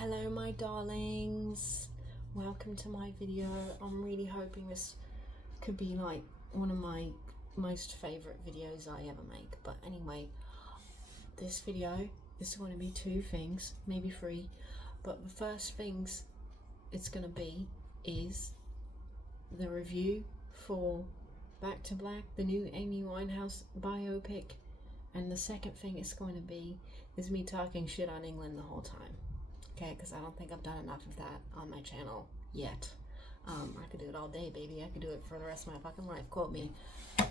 Hello my darlings, welcome to my video. I'm really hoping this could be like one of my most favorite videos I ever make, but anyway, this video is going to be two things, maybe three, but the first things it's going to be is the review for Back to Black, the new Amy Winehouse biopic, and the second thing it's going to be is me talking shit on England the whole time. Okay, because I don't think I've done enough of that on my channel yet. I could do it all day, baby. I could do it for the rest of my fucking life. Quote me. I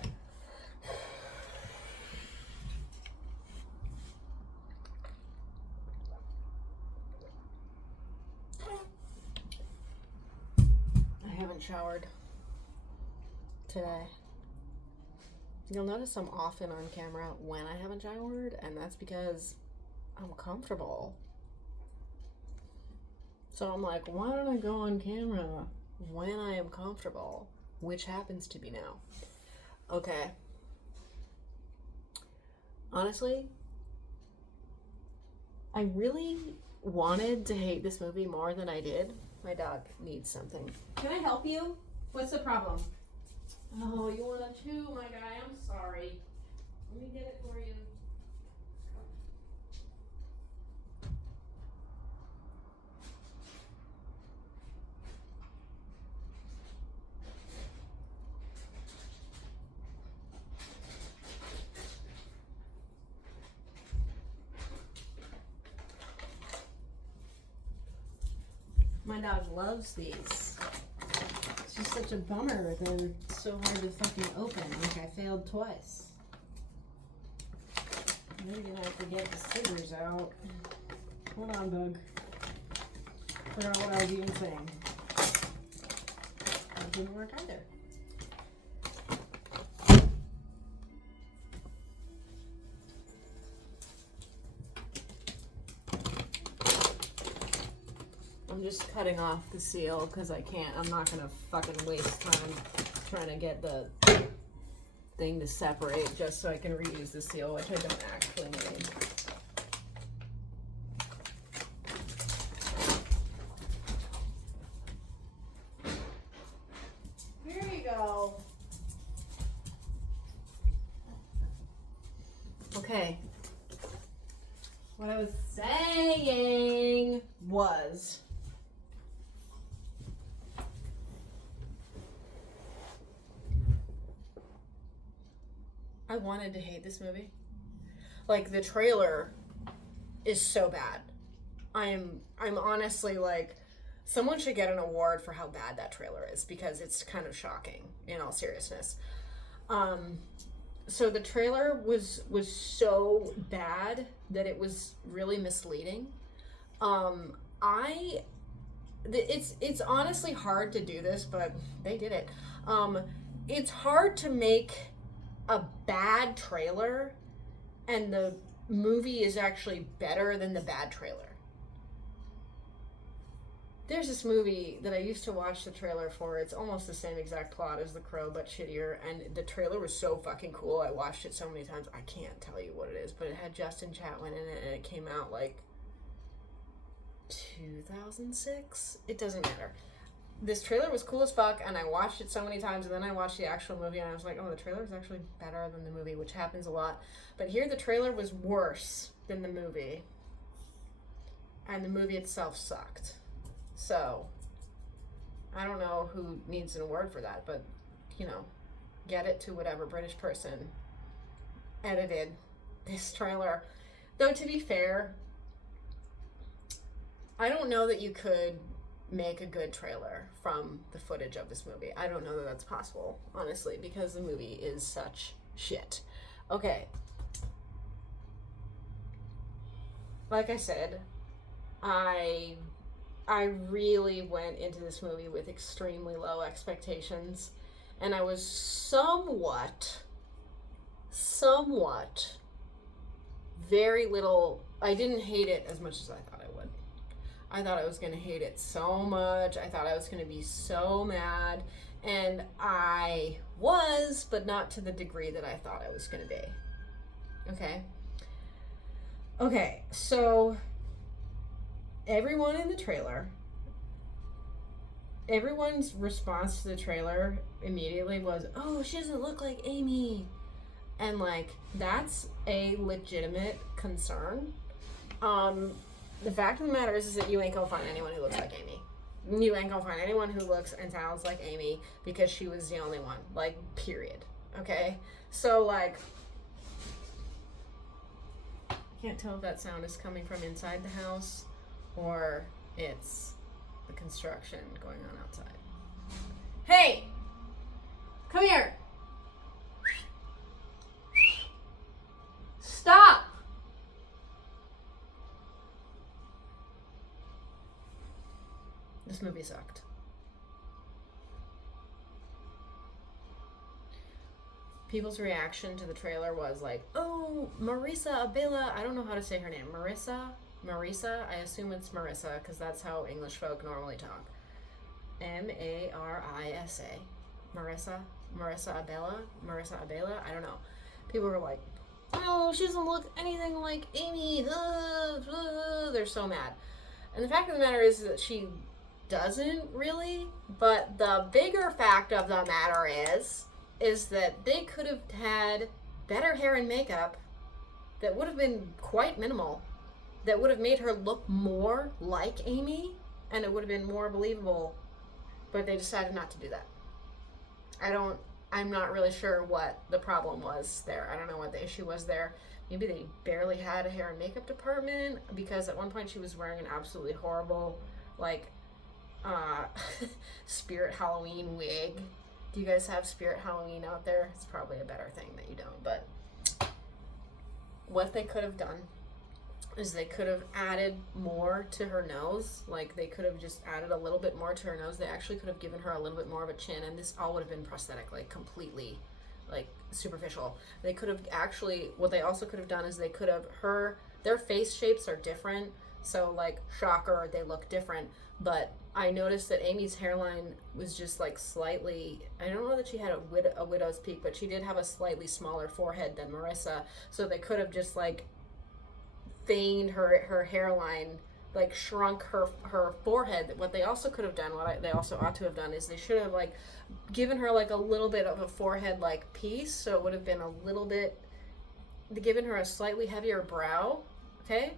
haven't showered today. You'll notice I'm often on camera when I haven't showered, and that's because I'm comfortable. So I'm like, why don't I go on camera when I am comfortable? Which happens to be now. Okay. Honestly, I really wanted to hate this movie more than I did. My dog needs something. Can I help you? What's the problem? Oh, you want a chew, my guy? I'm sorry. Let me get it for you. My dog loves these. It's just such a bummer. They're so hard to fucking open. Like I failed twice. Maybe gonna have to get the scissors out. Hold on, bug. Forgot what I was even saying. That didn't work either. I'm just cutting off the seal because I can't. I'm not gonna fucking waste time trying to get the thing to separate just so I can reuse the seal, which I don't actually need. Here you go. Okay. What I was saying was, I wanted to hate this movie. Like, the trailer is so bad. I'm honestly like, someone should get an award for how bad that trailer is, because it's kind of shocking, in all seriousness. So the trailer was so bad that it was really misleading. It's honestly hard to do this, but they did it. It's hard to make a bad trailer and the movie is actually better than the bad trailer. There's this movie that I used to watch the trailer for. It's almost the same exact plot as The Crow, but shittier, and the trailer was so fucking cool. I watched it so many times. I can't tell you what it is, but it had Justin Chatwin in it, and it came out like 2006. It doesn't matter. This trailer was cool as fuck, and I watched it so many times, and then I watched the actual movie, and I was like, oh, the trailer is actually better than the movie, which happens a lot. But here, the trailer was worse than the movie, and the movie itself sucked. So, I don't know who needs an award for that, but, you know, get it to whatever British person edited this trailer. Though, to be fair, I don't know that you could make a good trailer from the footage of this movie. I don't know that that's possible, honestly, because the movie is such shit. Okay. Like I said, I really went into this movie with extremely low expectations, and I was somewhat, very little, I didn't hate it as much as I thought I would. I thought I was going to hate it so much. I thought I was going to be so mad, and I was, but not to the degree that I thought I was going to be. Okay, so everyone in the trailer, everyone's response to the trailer immediately was, oh, she doesn't look like Amy. And, like, that's a legitimate concern. The fact of the matter is that you ain't gonna find anyone who looks like Amy. You ain't gonna find anyone who looks and sounds like Amy because she was the only one. Like, period. Okay? So, like, I can't tell if that sound is coming from inside the house or it's the construction going on outside. Hey! Come here! Stop! This movie sucked. People's reaction to the trailer was like, oh, Marisa Abela, I don't know how to say her name. Marisa, I assume it's Marisa, because that's how English folk normally talk. Marisa. Marisa Abela, I don't know. People were like, oh, she doesn't look anything like Amy. They're so mad. And the fact of the matter is that she doesn't really, but the bigger fact of the matter is that they could have had better hair and makeup that would have been quite minimal, that would have made her look more like Amy, and it would have been more believable, but they decided not to do that. I'm not really sure what the problem was there. I don't know what the issue was there. Maybe they barely had a hair and makeup department, because at one point she was wearing an absolutely horrible, like, Spirit Halloween wig. Do you guys have Spirit Halloween out there? It's probably a better thing that you don't, but what they could have done is they could have added more to her nose. Like, they could have just added a little bit more to her nose. They actually could have given her a little bit more of a chin, and this all would have been prosthetic, like, completely, like, superficial. They could have actually, what they also could have done is they could have, their face shapes are different, so, like, shocker, they look different, but I noticed that Amy's hairline was just, like, slightly, I don't know that she had a widow's peak, but she did have a slightly smaller forehead than Marisa, so they could have just, like, feigned her hairline, like, shrunk her forehead. What they also could have done, they also ought to have done, is they should have, like, given her, like, a little bit of a forehead, like, piece, so it would have been a little bit, given her a slightly heavier brow, okay?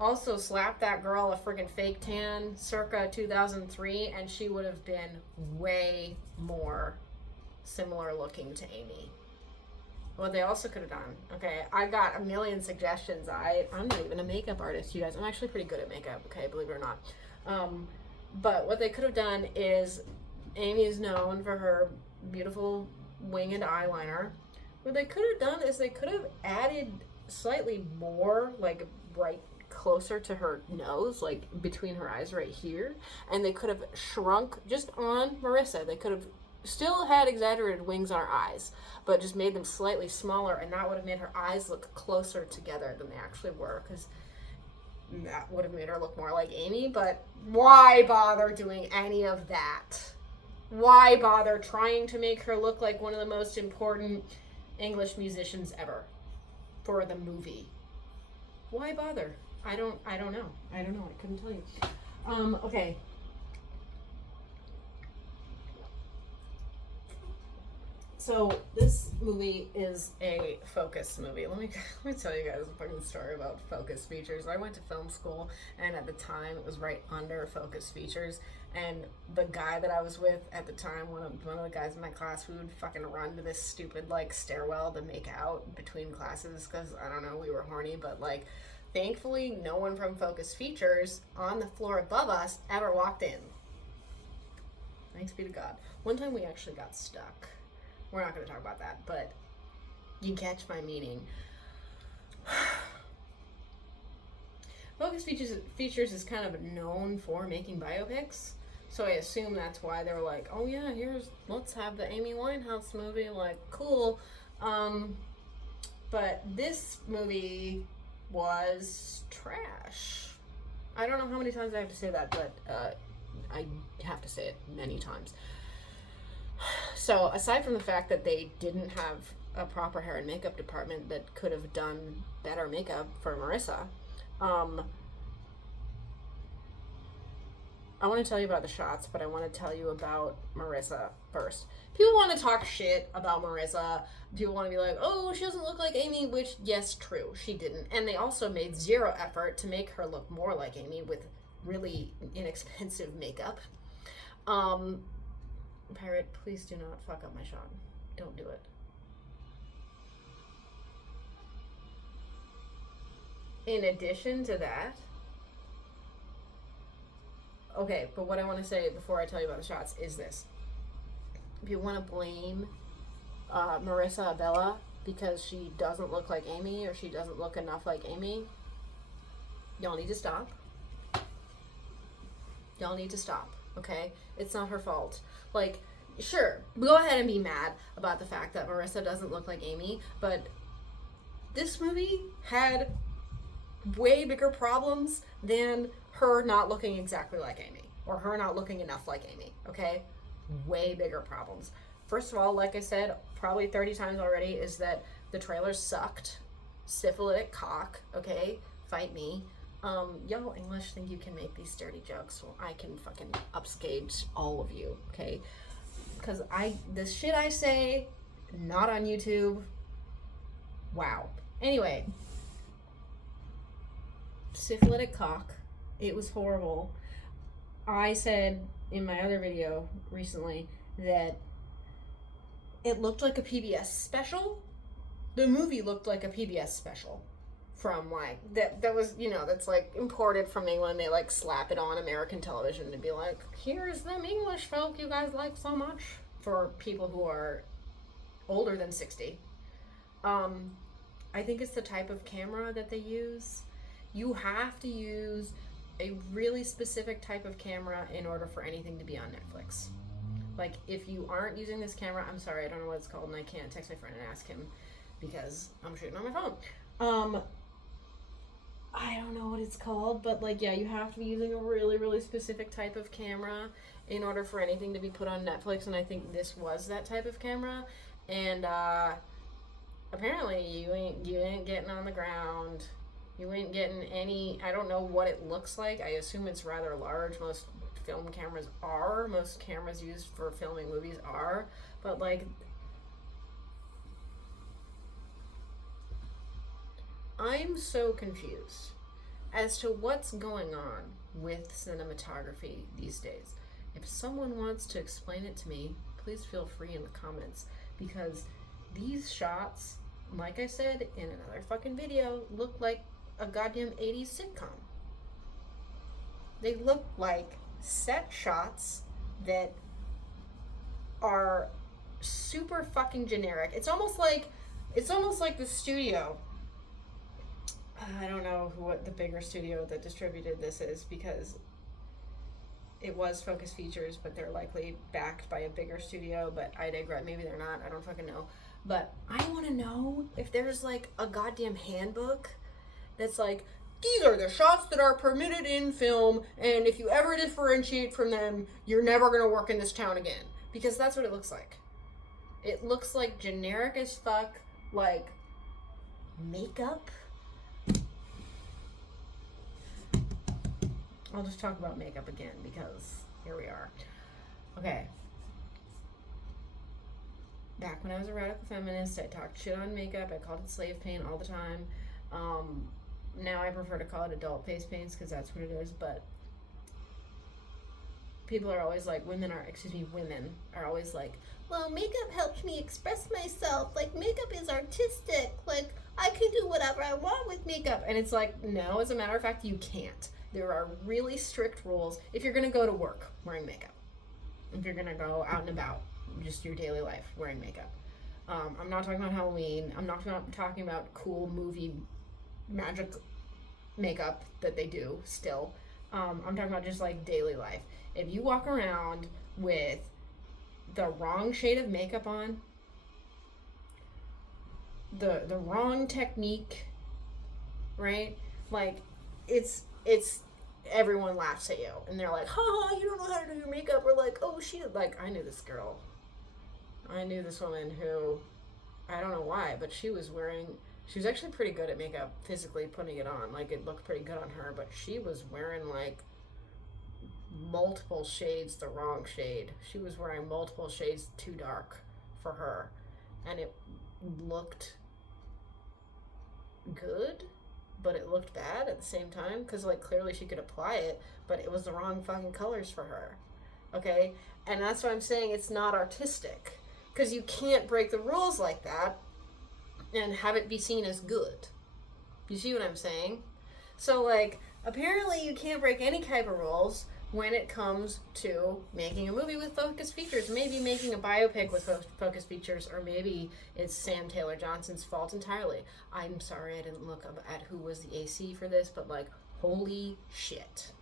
Also slap that girl a friggin' fake tan circa 2003, and she would have been way more similar looking to Amy. What they also could have done, okay, I got a million suggestions. I'm not even a makeup artist, you guys. I'm actually pretty good at makeup, okay, believe it or not. But what they could have done is, Amy is known for her beautiful winged eyeliner. What they could have done is they could have added slightly more, like, bright, closer to her nose, like between her eyes right here, and they could have shrunk just on Marisa. They could have still had exaggerated wings on her eyes, but just made them slightly smaller, and that would have made her eyes look closer together than they actually were, because that would have made her look more like Amy. But why bother doing any of that? Why bother trying to make her look like one of the most important English musicians ever for the movie? Why bother? I don't know. I couldn't tell you. Okay. So this movie is a focus movie. Let me tell you guys a fucking story about focus features. I went to film school, and at the time it was right under focus features. And the guy that I was with at the time, one of the guys in my class, we would fucking run to this stupid, like, stairwell to make out between classes, because I don't know, we were horny, but, like, thankfully no one from focus features on the floor above us ever walked in. Thanks be to God. One time we actually got stuck. We're not going to talk about that, but you catch my meaning. Focus Features is kind of known for making biopics, so I assume that's why they were like, oh yeah, let's have the Amy Winehouse movie, like, cool. But this movie was trash. I don't know how many times I have to say that, but I have to say it many times. So aside from the fact that they didn't have a proper hair and makeup department that could have done better makeup for Marisa, I want to tell you about the shots, but I want to tell you about Marissa first. People want to talk shit about Marissa. People want to be like, oh, she doesn't look like Amy, which, yes, true, she didn't. And they also made zero effort to make her look more like Amy with really inexpensive makeup. Pirate, please do not fuck up my shot. Don't do it. In addition to that, okay, but what I want to say before I tell you about the shots is this. If you want to blame Marissa Abella because she doesn't look like Amy or she doesn't look enough like Amy, y'all need to stop. Y'all need to stop, okay? It's not her fault. Like, sure, go ahead and be mad about the fact that Marissa doesn't look like Amy, but this movie had way bigger problems than her not looking exactly like Amy or her not looking enough like Amy, okay? Way bigger problems. First of all, like I said probably 30 times already, is that the trailer sucked. Syphilitic cock, okay? Fight me. Y'all English think you can make these dirty jokes, well, I can fucking upstage all of you, okay? Because this shit I say, not on YouTube. Wow. Anyway, syphilitic cock. It was horrible. I said in my other video recently that it looked like a PBS special. The movie looked like a PBS special from like that was, you know, that's like imported from England. They like slap it on American television to be like, here's them English folk you guys like so much, for people who are older than 60. I think it's the type of camera that they use. You have to use a really specific type of camera in order for anything to be on Netflix. Like, if you aren't using this camera, I'm sorry, I don't know what it's called, and I can't text my friend and ask him because I'm shooting on my phone. I don't know what it's called, but like, yeah, you have to be using a really, really specific type of camera in order for anything to be put on Netflix, and I think this was that type of camera. And apparently you ain't getting on the ground. You ain't getting any, I don't know what it looks like. I assume it's rather large. Most film cameras are. Most cameras used for filming movies are. But like, I'm so confused as to what's going on with cinematography these days. If someone wants to explain it to me, please feel free in the comments, because these shots, like I said in another fucking video, look like a goddamn 80s sitcom. They look like set shots that are super fucking generic. It's almost like the studio. I don't know what the bigger studio that distributed this is, because it was Focus Features, but they're likely backed by a bigger studio, but I digress. Maybe they're not. I don't fucking know. But I want to know if there's like a goddamn handbook that's like, these are the shots that are permitted in film, and if you ever differentiate from them, you're never going to work in this town again. Because that's what it looks like. It looks like generic as fuck, like makeup. I'll just talk about makeup again because here we are. Okay. Back when I was a radical feminist, I talked shit on makeup. I called it slave paint all the time. Now I prefer to call it adult face paints because that's what it is, but people are always like, women are always like, well, makeup helps me express myself. Like, makeup is artistic. Like, I can do whatever I want with makeup. And it's like, no, as a matter of fact, you can't. There are really strict rules if you're going to go to work wearing makeup. If you're going to go out and about, just your daily life wearing makeup. I'm not talking about Halloween. I'm not talking about cool movie magic makeup that they do still. I'm talking about just like daily life. If you walk around with the wrong shade of makeup on, the wrong technique, right? Like, it's everyone laughs at you and they're like, ha, you don't know how to do your makeup. Or like, oh, she, like, I knew this woman who, I don't know why, but she was actually pretty good at makeup, physically putting it on. Like, it looked pretty good on her, but she was wearing like multiple shades the wrong shade. She was wearing multiple shades too dark for her. And it looked good, but it looked bad at the same time, because like clearly she could apply it, but it was the wrong fucking colors for her. Okay? And that's why I'm saying it's not artistic, because you can't break the rules like that and have it be seen as good. You see what I'm saying? So like, apparently you can't break any type of rules when it comes to making a movie with focus features. Maybe making a biopic with focus features, or maybe it's Sam Taylor Johnson's fault entirely. I'm sorry I didn't look up at who was the AC for this, but like, holy shit.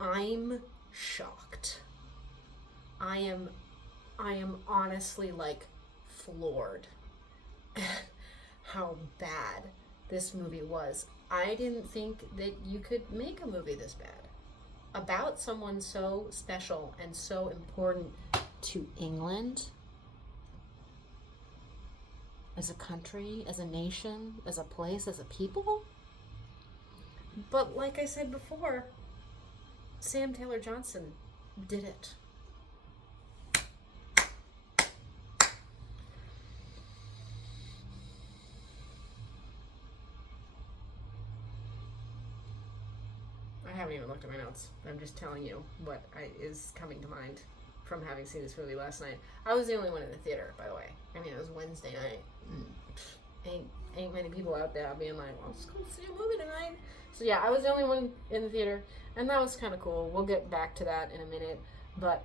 I'm shocked. I am honestly like floored at how bad this movie was. I didn't think that you could make a movie this bad about someone so special and so important to England as a country, as a nation, as a place, as a people. But like I said before, Sam Taylor Johnson did it. I haven't even looked at my notes. I'm just telling you what is coming to mind from having seen this movie last night. I was the only one in the theater, by the way. I mean, it was Wednesday night. Ain't many people out there being like, well, let's go see a movie tonight. So yeah, I was the only one in the theater, and that was kind of cool. We'll get back to that in a minute. But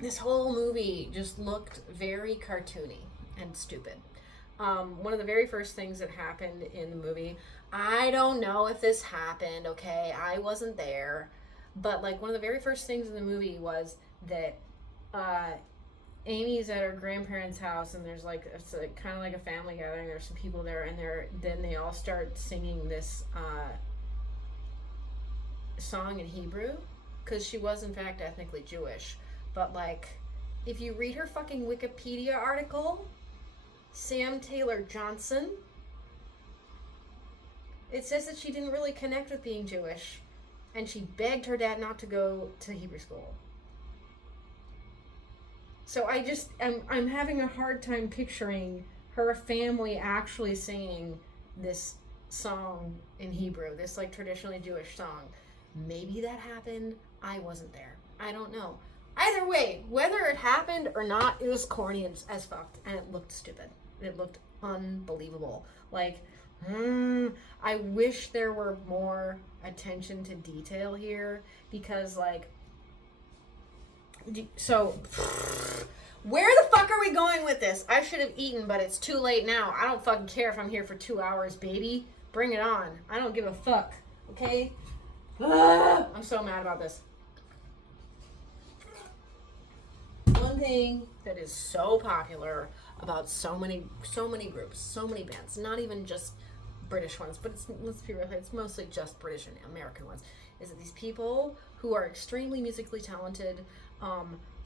this whole movie just looked very cartoony and stupid. One of the very first things that happened in the movie, I don't know if this happened, okay? I wasn't there. But, like, one of the very first things in the movie was that Amy's at her grandparents' house, and there's, like, it's kind of like a family gathering. There's some people there, and then they all start singing this song in Hebrew, because she was, in fact, ethnically Jewish. But, like, if you read her fucking Wikipedia article, Sam Taylor Johnson, it says that she didn't really connect with being Jewish, and she begged her dad not to go to Hebrew school. So I'm having a hard time picturing her family actually singing this song in Hebrew, this like traditionally Jewish song. Maybe that happened. I wasn't there. I don't know. Either way, whether it happened or not, it was corny as fuck, and it looked stupid. It looked unbelievable. Like, I wish there were more attention to detail here, because, like, so, where the fuck are we going with this? I should have eaten, but it's too late now. I don't fucking care if I'm here for 2 hours, baby. Bring it on. I don't give a fuck, okay? I'm so mad about this. One thing that is so popular about so many groups, so many bands, not even just British ones, but let's be real, it's mostly just British and American ones, is that these people who are extremely musically talented,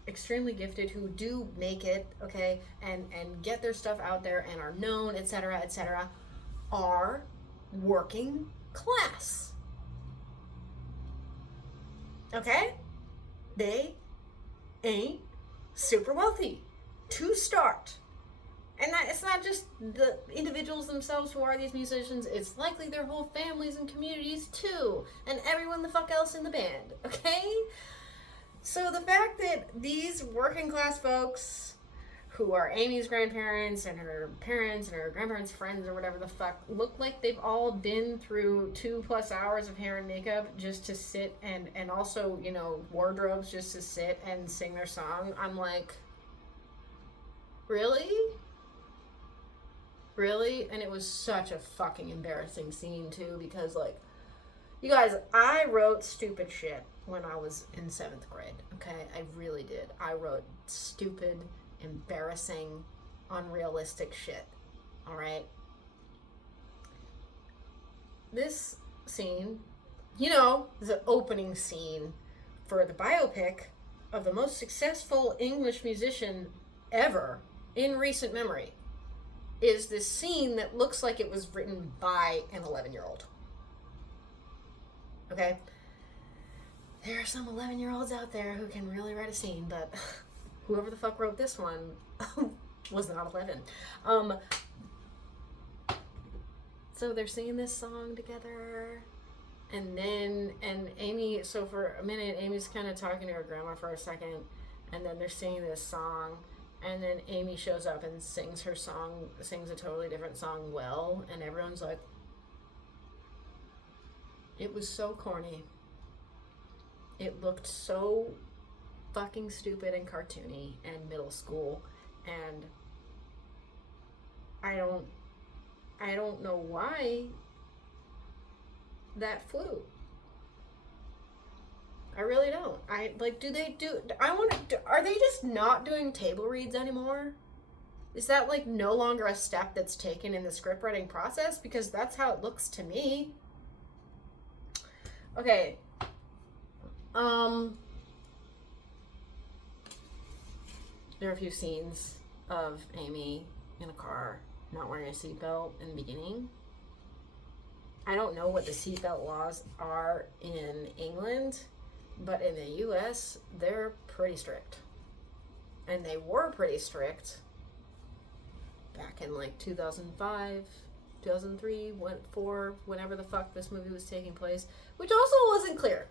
extremely gifted, who do make it, okay, and get their stuff out there and are known, etc., are working class. Okay? They ain't super wealthy to start. And that it's not just the individuals themselves who are these musicians, it's likely their whole families and communities too, and everyone the fuck else in the band, okay? So the fact that these working class folks, who are Amy's grandparents and her parents and her grandparents' friends or whatever the fuck, look like they've all been through 2+ hours of hair and makeup just to sit and also, you know, wardrobes just to sit and sing their song. I'm like, really? Really? And it was such a fucking embarrassing scene too, because, like, you guys, I wrote stupid shit when I was in 7th grade, okay? I really did. I wrote stupid, embarrassing, unrealistic shit, alright? This scene, you know, the opening scene for the biopic of the most successful English musician ever in recent memory, is this scene that looks like it was written by an 11-year-old. Okay? there are some 11-year-olds out there who can really write a scene, but whoever the fuck wrote this one was not 11. So they're singing this song together, and Amy, so for a minute, Amy's kind of talking to her grandma for a second, and then they're singing this song, and then Amy shows up and sings her song, sings a totally different song well, and everyone's like, it was so corny. It looked so fucking stupid and cartoony and middle school, and I don't know why that flew. I really don't. Are they just not doing table reads anymore? Is that like no longer a step that's taken in the script writing process? Because that's how it looks to me. Okay. There are a few scenes of Amy in a car not wearing a seatbelt in the beginning. I don't know what the seatbelt laws are in England, but in the US, they're pretty strict. And they were pretty strict back in like 2005, 2003, 2004, whenever the fuck this movie was taking place, which also wasn't clear.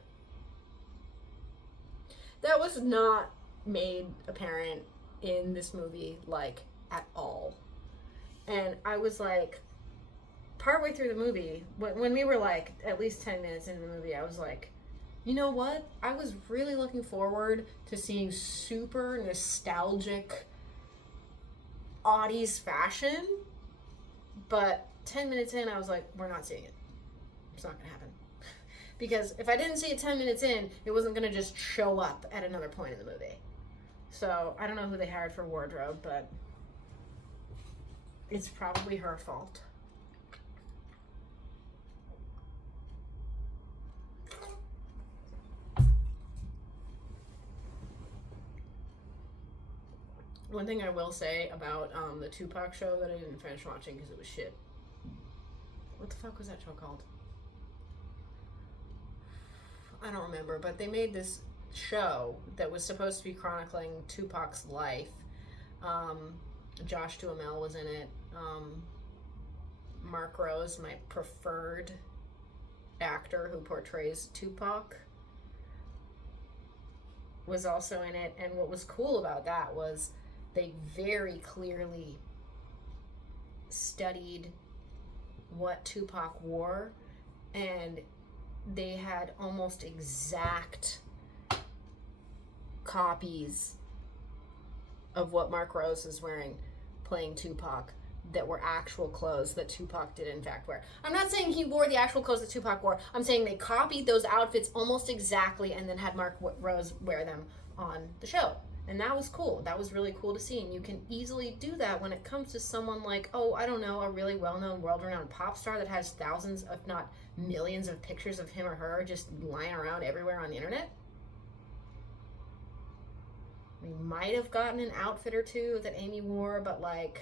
That was not made apparent in this movie, like, at all. And I was like, partway through the movie, when we were like at least 10 minutes into the movie, I was like, you know what? I was really looking forward to seeing super nostalgic oddies fashion, but 10 minutes in, I was like, we're not seeing it. It's not gonna happen. Because if I didn't see it 10 minutes in, it wasn't gonna just show up at another point in the movie. So I don't know who they hired for wardrobe, but it's probably her fault. One thing I will say about the Tupac show that I didn't finish watching because it was shit. What the fuck was that show called? I don't remember, but they made this show that was supposed to be chronicling Tupac's life. Josh Duhamel was in it. Mark Rose, my preferred actor who portrays Tupac, was also in it. And what was cool about that was they very clearly studied what Tupac wore, and they had almost exact copies of what Mark Rose is wearing playing Tupac that were actual clothes that Tupac did in fact wear. I'm not saying he wore the actual clothes that Tupac wore. I'm saying they copied those outfits almost exactly and then had Mark Rose wear them on the show. And that was cool. That was really cool to see. And you can easily do that when it comes to someone like, oh, I don't know, a really well-known, world-renowned pop star that has thousands, if not millions of pictures of him or her just lying around everywhere on the internet. We might have gotten an outfit or two that Amy wore, but like,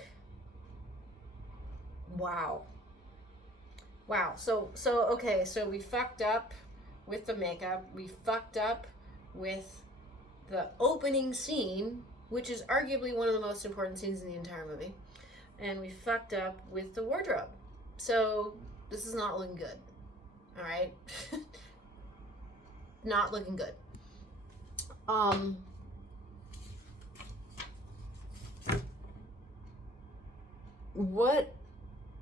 wow. So okay, so we fucked up with the makeup. We fucked up with the opening scene, which is arguably one of the most important scenes in the entire movie. And we fucked up with the wardrobe. So this is not looking good. All right? Not looking good. What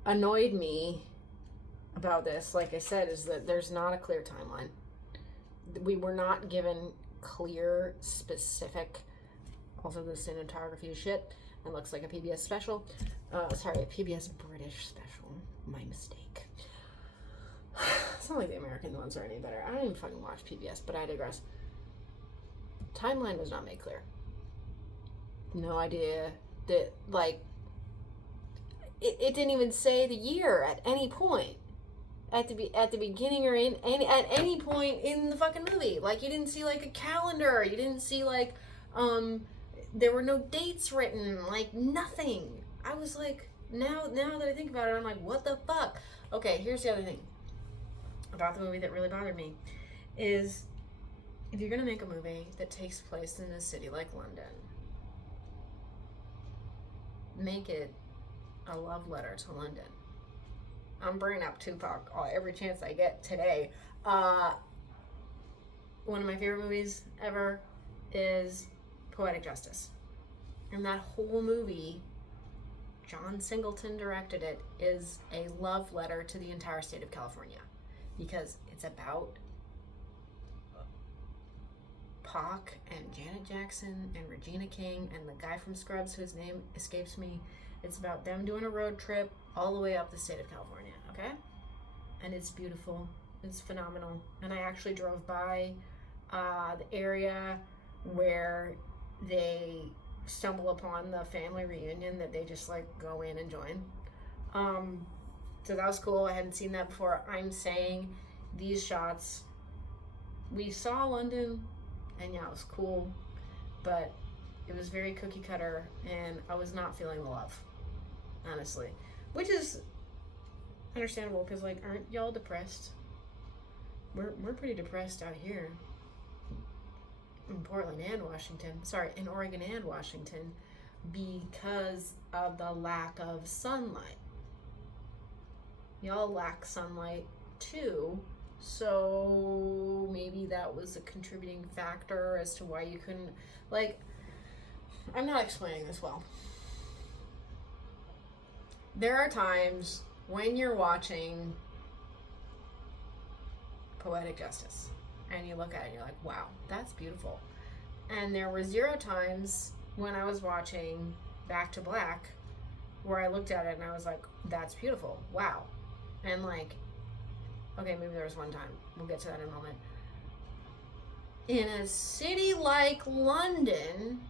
annoyed me about this, like I said, is that there's not a clear timeline. We were not given clear, specific, also the cinematography is shit and looks like a PBS special. Sorry, a PBS British special. My mistake. It's not like the American ones are any better. I don't even fucking watch PBS, but I digress. Timeline was not made clear. No idea that, like, it didn't even say the year at any point. At the beginning or at any point in the fucking movie. Like, you didn't see like a calendar. You didn't see like there were no dates written. Like, nothing. I was like, now that I think about it, I'm like, what the fuck? Okay, here's the other thing about the movie that really bothered me is if you're gonna make a movie that takes place in a city like London, make it a love letter to London. I'm bringing up Tupac every chance I get today. One of my favorite movies ever is Poetic Justice. And that whole movie, John Singleton directed it, is a love letter to the entire state of California. Because it's about Pac and Janet Jackson and Regina King and the guy from Scrubs whose name escapes me. It's about them doing a road trip all the way up the state of California, okay? And it's beautiful. It's phenomenal. And I actually drove by the area where they stumble upon the family reunion that they just like go in and join. So that was cool. I hadn't seen that before. I'm saying these shots, we saw London, and yeah, it was cool, but it was very cookie cutter, and I was not feeling the love, honestly, which is understandable because, like, aren't y'all depressed? We're pretty depressed out here in Portland and Washington. Sorry, in Oregon and Washington, because of the lack of sunlight. Y'all lack sunlight too, so maybe that was a contributing factor as to why you couldn't, like, I'm not explaining this well. There are times when you're watching Poetic Justice and you look at it and you're like, wow, that's beautiful. And there were 0 times when I was watching Back to Black where I looked at it and I was like, that's beautiful, wow. And like, okay, maybe there was one time. We'll get to that in a moment. In a city like London,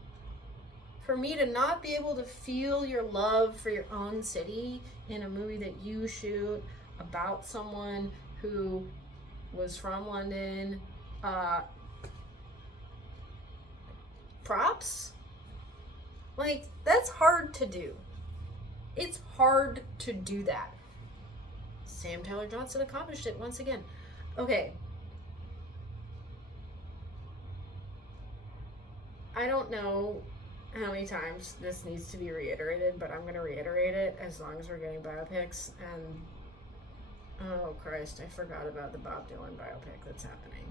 for me to not be able to feel your love for your own city in a movie that you shoot about someone who was from London, props? Like, that's hard to do. It's hard to do that. Sam Taylor Johnson accomplished it once again. Okay. I don't know how many times this needs to be reiterated, but I'm going to reiterate it as long as we're getting biopics. And, oh Christ, I forgot about the Bob Dylan biopic that's happening.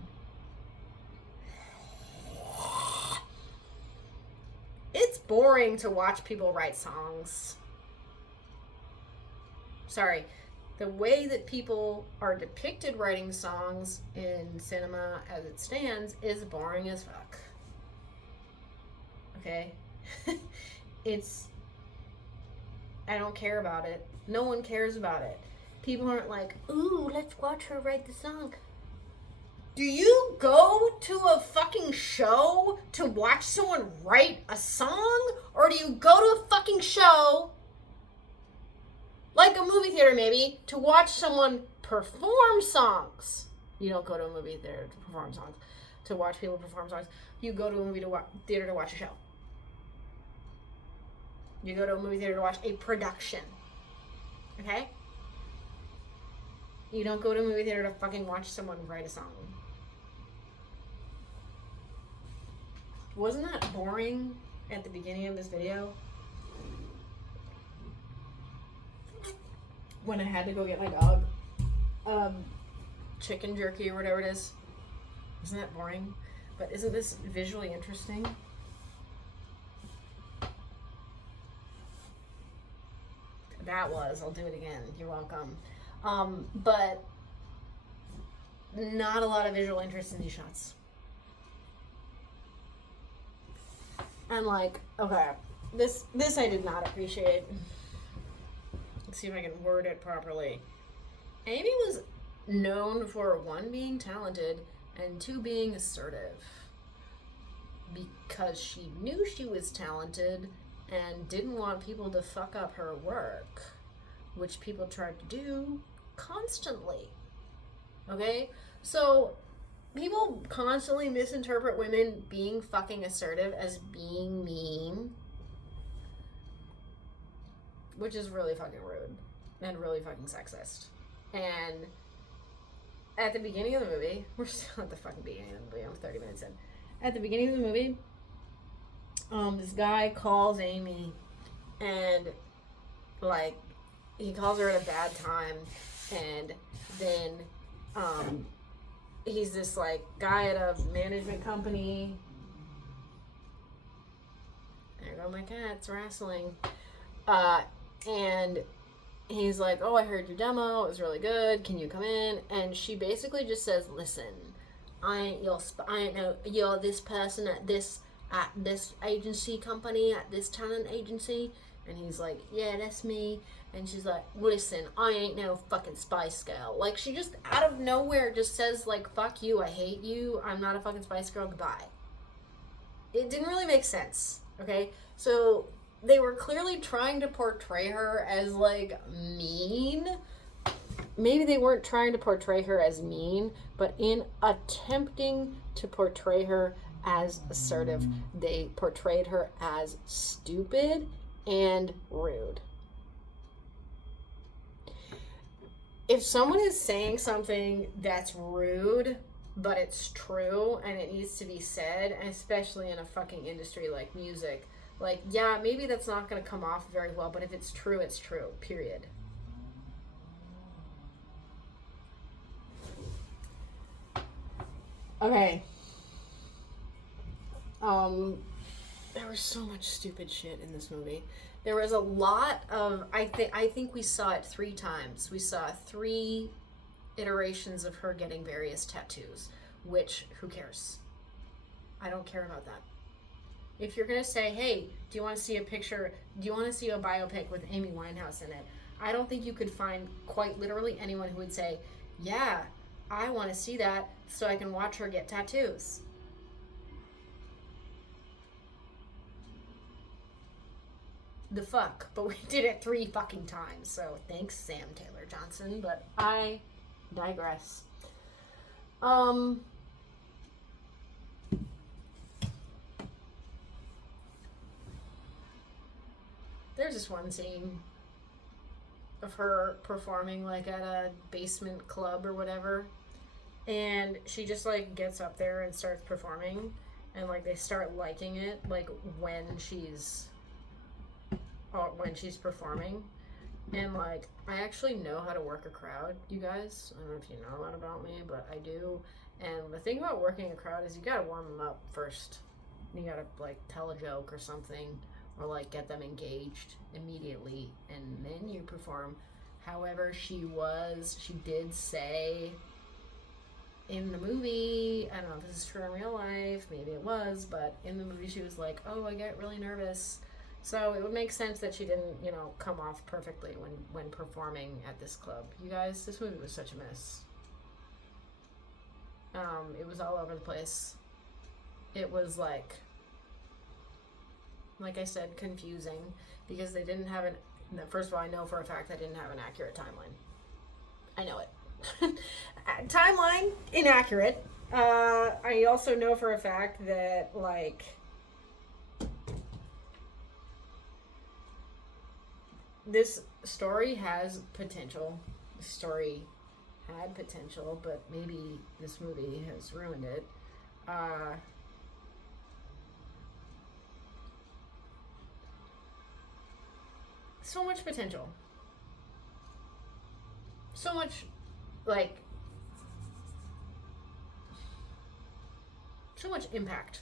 It's boring to watch people write songs. Sorry. The way that people are depicted writing songs in cinema as it stands is boring as fuck. Okay? I don't care about it. No one cares about it. People aren't like, ooh, let's watch her write the song. Do you go to a fucking show to watch someone write a song? Or do you go to a fucking show, like a movie theater maybe, to watch someone perform songs? You don't go to a movie theater to perform songs, to watch people perform songs. You go to a movie theater to watch a show. You go to a movie theater to watch a production. Okay? You don't go to a movie theater to fucking watch someone write a song. Wasn't that boring at the beginning of this video? When I had to go get my dog chicken jerky or whatever it is. Isn't that boring? But isn't this visually interesting? I'll do it again. You're welcome. But not a lot of visual interest in these shots. I'm like, okay, this I did not appreciate. Let's see if I can word it properly. Amy was known for 1, being talented, and 2, being assertive. Because she knew she was talented and didn't want people to fuck up her work, which people tried to do constantly. Okay? So people constantly misinterpret women being fucking assertive as being mean, which is really fucking rude and really fucking sexist. And at the beginning of the movie, we're still at the fucking beginning of the movie, I'm 30 minutes in. At the beginning of the movie, this guy calls Amy and, like, he calls her at a bad time, and then, he's this, like, guy at a management company. There go my cats wrestling. And he's like, oh, I heard your demo, it was really good, can you come in? And she basically just says, listen, I ain't no, you're this person at this agency company, at this talent agency. And he's like, yeah, that's me. And she's like, listen, I ain't no fucking Spice Girl. Like, she just out of nowhere just says, like, fuck you, I hate you, I'm not a fucking Spice Girl, goodbye. It didn't really make sense, okay? So they were clearly trying to portray her as, like, mean. Maybe they weren't trying to portray her as mean, but in attempting to portray her as assertive, they portrayed her as stupid and rude. If someone is saying something that's rude, but it's true and it needs to be said, and especially in a fucking industry like music, like, yeah, maybe that's not going to come off very well, but if it's true, it's true, period. Okay. There was so much stupid shit in this movie. There was a lot of, I think we saw it 3 times. We saw 3 iterations of her getting various tattoos, which, who cares? I don't care about that. If you're going to say, hey, do you want to see a picture, do you want to see a biopic with Amy Winehouse in it? I don't think you could find quite literally anyone who would say, yeah, I want to see that so I can watch her get tattoos. The fuck? But we did it 3 fucking times, so thanks, Sam Taylor Johnson, but I digress. There's this one scene of her performing, like, at a basement club or whatever, and she just, like, gets up there and starts performing, and, like, they start liking it, like, when she's performing. And, like, I actually know how to work a crowd, you guys. I don't know if you know that about me, but I do. And the thing about working a crowd is you gotta warm them up first. You gotta, like, tell a joke or something, or, like, get them engaged immediately, and then you perform. However, she did say in the movie, I don't know if this is true in real life, maybe it was, but in the movie she was like, oh, I get really nervous. So it would make sense that she didn't, you know, come off perfectly when performing at this club. You guys, this movie was such a mess. It was all over the place. It was like I said, confusing, because they didn't have first of all, I know for a fact they didn't have an accurate timeline. I know it. Timeline, inaccurate. I also know for a fact that, like, this story has potential. The story had potential, but maybe this movie has ruined it. So much potential. So much, like, so much impact.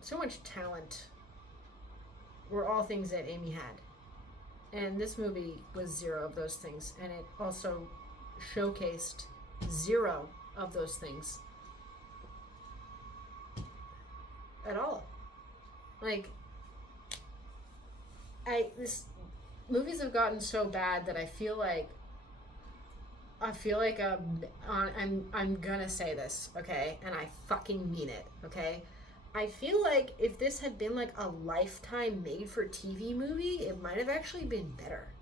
So much talent were all things that Amy had. And this movie was 0 of those things. And it also showcased 0 of those things. At all. Like, movies have gotten so bad that I feel like I'm gonna say this, okay? And I fucking mean it, okay? I feel like if this had been like a Lifetime made-for-TV movie, it might have actually been better.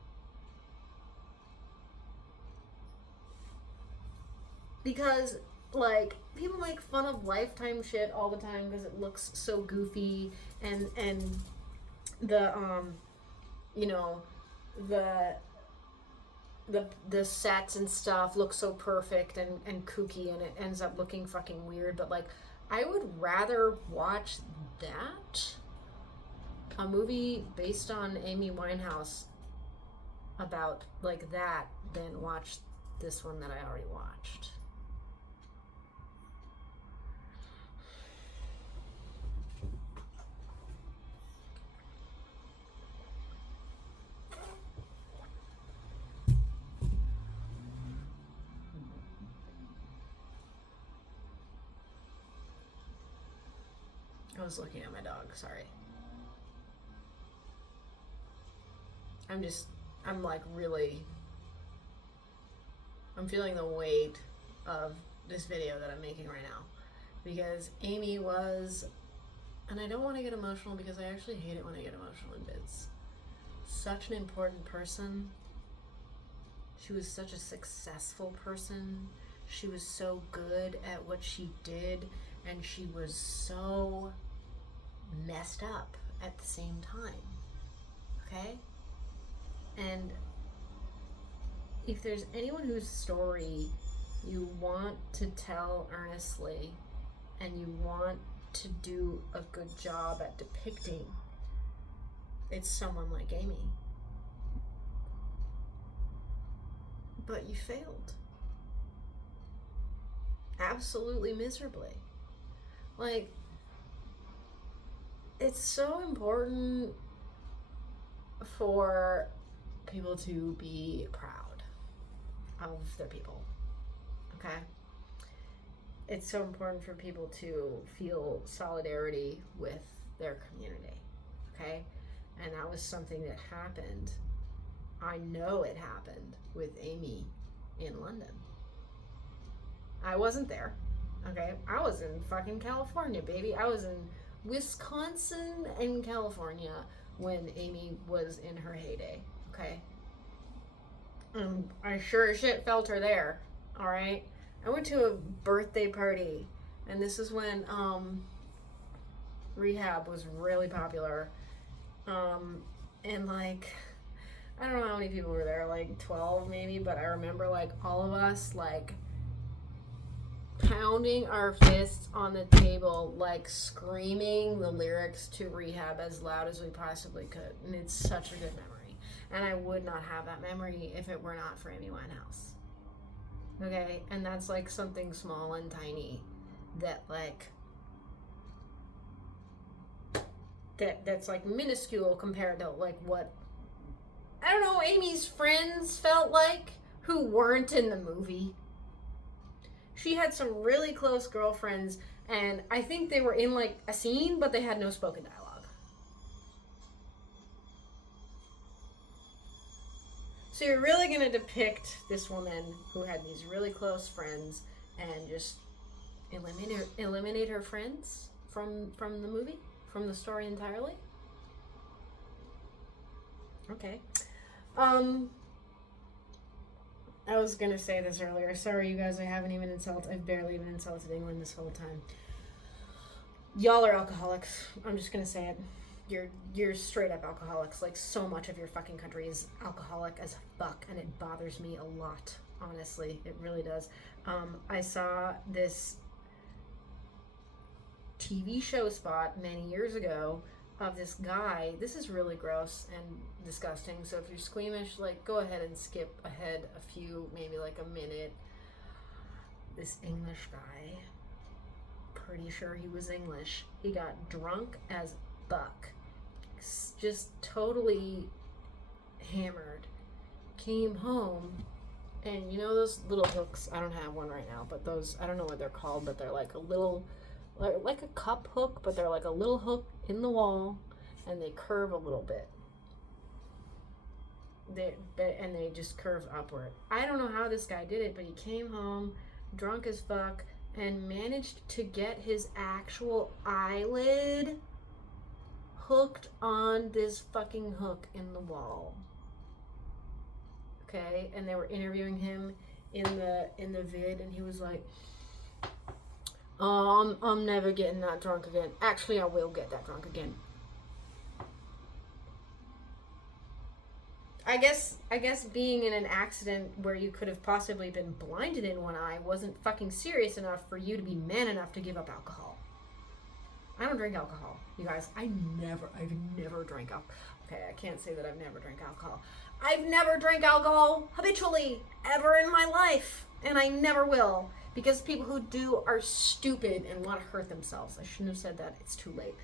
Because, like, people make fun of Lifetime shit all the time because it looks so goofy, and the you know, the sets and stuff look so perfect and kooky, and it ends up looking fucking weird. But like, I would rather watch that, a movie based on Amy Winehouse about like that, than watch this one that I already watched. I was looking at my dog, sorry. I'm like really, I'm feeling the weight of this video that I'm making right now, because Amy was, and I don't want to get emotional because I actually hate it when I get emotional in vids, such an important person. She was such a successful person. She was so good at what she did, and she was so messed up at the same time. Okay? And if there's anyone whose story you want to tell earnestly and you want to do a good job at depicting, it's someone like Amy. But you failed. Absolutely miserably. Like, it's so important for people to be proud of their people, okay? It's so important for people to feel solidarity with their community, okay? And that was something that happened. I know it happened with Amy in London. I wasn't there, okay? I was in fucking California, baby. I was in Wisconsin and California when Amy was in her heyday, okay? I sure as shit felt her there, all right? I went to a birthday party, and this is when Rehab was really popular, and like, I don't know how many people were there, like 12 maybe, but I remember like all of us like pounding our fists on the table, like screaming the lyrics to Rehab as loud as we possibly could. And it's such a good memory. And I would not have that memory if it were not for Amy Winehouse. Okay? And that's like something small and tiny that like, that's like minuscule compared to like what, I don't know, Amy's friends felt like who weren't in the movie. She had some really close girlfriends, and I think they were in like a scene, but they had no spoken dialogue. So you're really going to depict this woman who had these really close friends and just eliminate her friends from the movie, from the story entirely? Okay. I was gonna say this earlier. Sorry, you guys. I've barely even insulted England this whole time. Y'all are alcoholics. I'm just gonna say it. You're straight up alcoholics. Like, so much of your fucking country is alcoholic as fuck, and it bothers me a lot. Honestly, it really does. I saw this TV show spot many years ago of this guy. This is really gross and disgusting, so if you're squeamish, like, go ahead and skip ahead a few, maybe like a minute. This English guy, pretty sure he was English, he got drunk as fuck, just totally hammered, came home, and you know those little hooks, I don't have one right now, but those, I don't know what they're called, but they're like a little, like a cup hook, but they're like a little hook in the wall, and they curve a little bit. They just curve upward. I don't know how this guy did it, but he came home drunk as fuck and managed to get his actual eyelid hooked on this fucking hook in the wall. Okay, and they were interviewing him in the vid, and he was like, I'm never getting that drunk again. Actually, I will get that drunk again. I guess being in an accident where you could have possibly been blinded in one eye wasn't fucking serious enough for you to be man enough to give up alcohol. I don't drink alcohol, you guys. I've never drank alcohol. Okay, I can't say that I've never drank alcohol. I've never drank alcohol habitually ever in my life, and I never will, because people who do are stupid and want to hurt themselves. I shouldn't have said that. It's too late.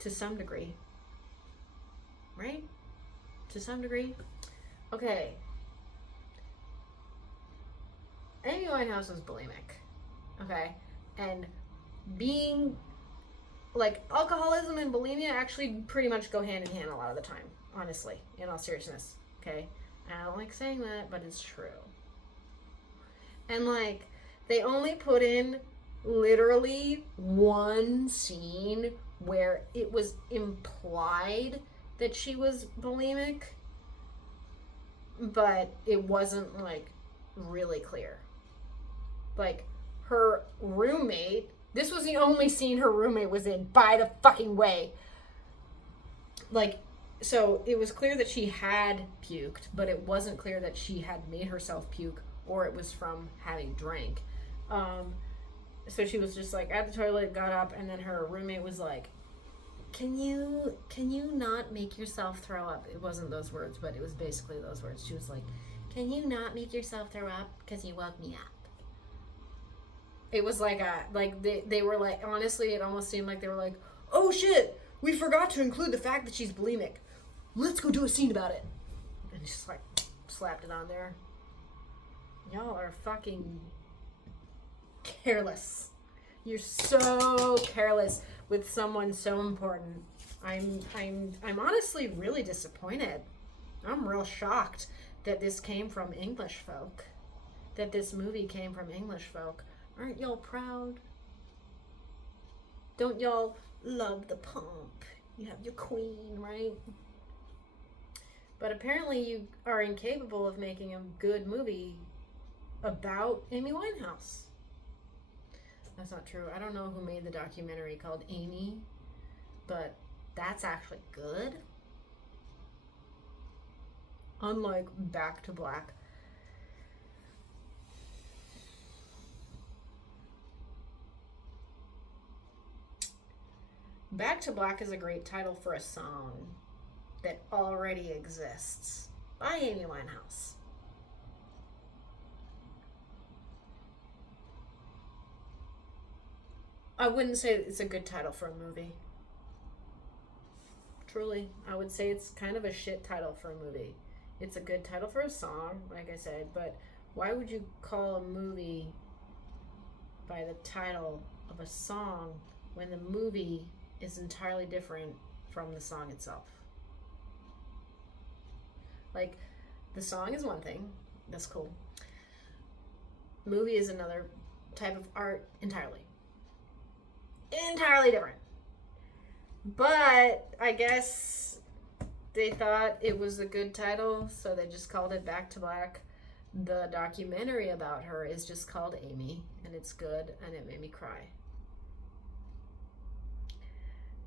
To some degree. Right? To some degree. Okay. Amy Winehouse was bulimic. Okay? And being, like, alcoholism and bulimia actually pretty much go hand in hand a lot of the time. Honestly. In all seriousness. Okay? I don't like saying that, but it's true. And, like, they only put in literally one scene where it was implied that she was bulimic, but it wasn't, like, really clear. Like, her roommate, this was the only scene her roommate was in, by the fucking way. Like, so it was clear that she had puked, but it wasn't clear that she had made herself puke or it was from having drank. So she was just, like, at the toilet, got up, and then her roommate was like, Can you not make yourself throw up? It wasn't those words, but it was basically those words. She was like, can you not make yourself throw up? Because you woke me up. It was like they were like, honestly, it almost seemed like they were like, oh shit, we forgot to include the fact that she's bulimic. Let's go do a scene about it. And just, like, slapped it on there. Y'all are fucking careless. You're so careless with someone so important. I'm honestly really disappointed. I'm real shocked that this came from English folk. That this movie came from English folk. Aren't y'all proud? Don't y'all love the pomp? You have your queen, right? But apparently you are incapable of making a good movie about Amy Winehouse. That's not true. I don't know who made the documentary called Amy, but that's actually good. Unlike Back to Black. Back to Black is a great title for a song that already exists by Amy Winehouse. I wouldn't say it's a good title for a movie. Truly, I would say it's kind of a shit title for a movie. It's a good title for a song, like I said, but why would you call a movie by the title of a song when the movie is entirely different from the song itself? Like, the song is one thing. That's cool. Movie is another type of art entirely. Entirely different. But I guess they thought it was a good title, so they just called it Back to Black. The documentary about her is just called Amy, and it's good, and it made me cry.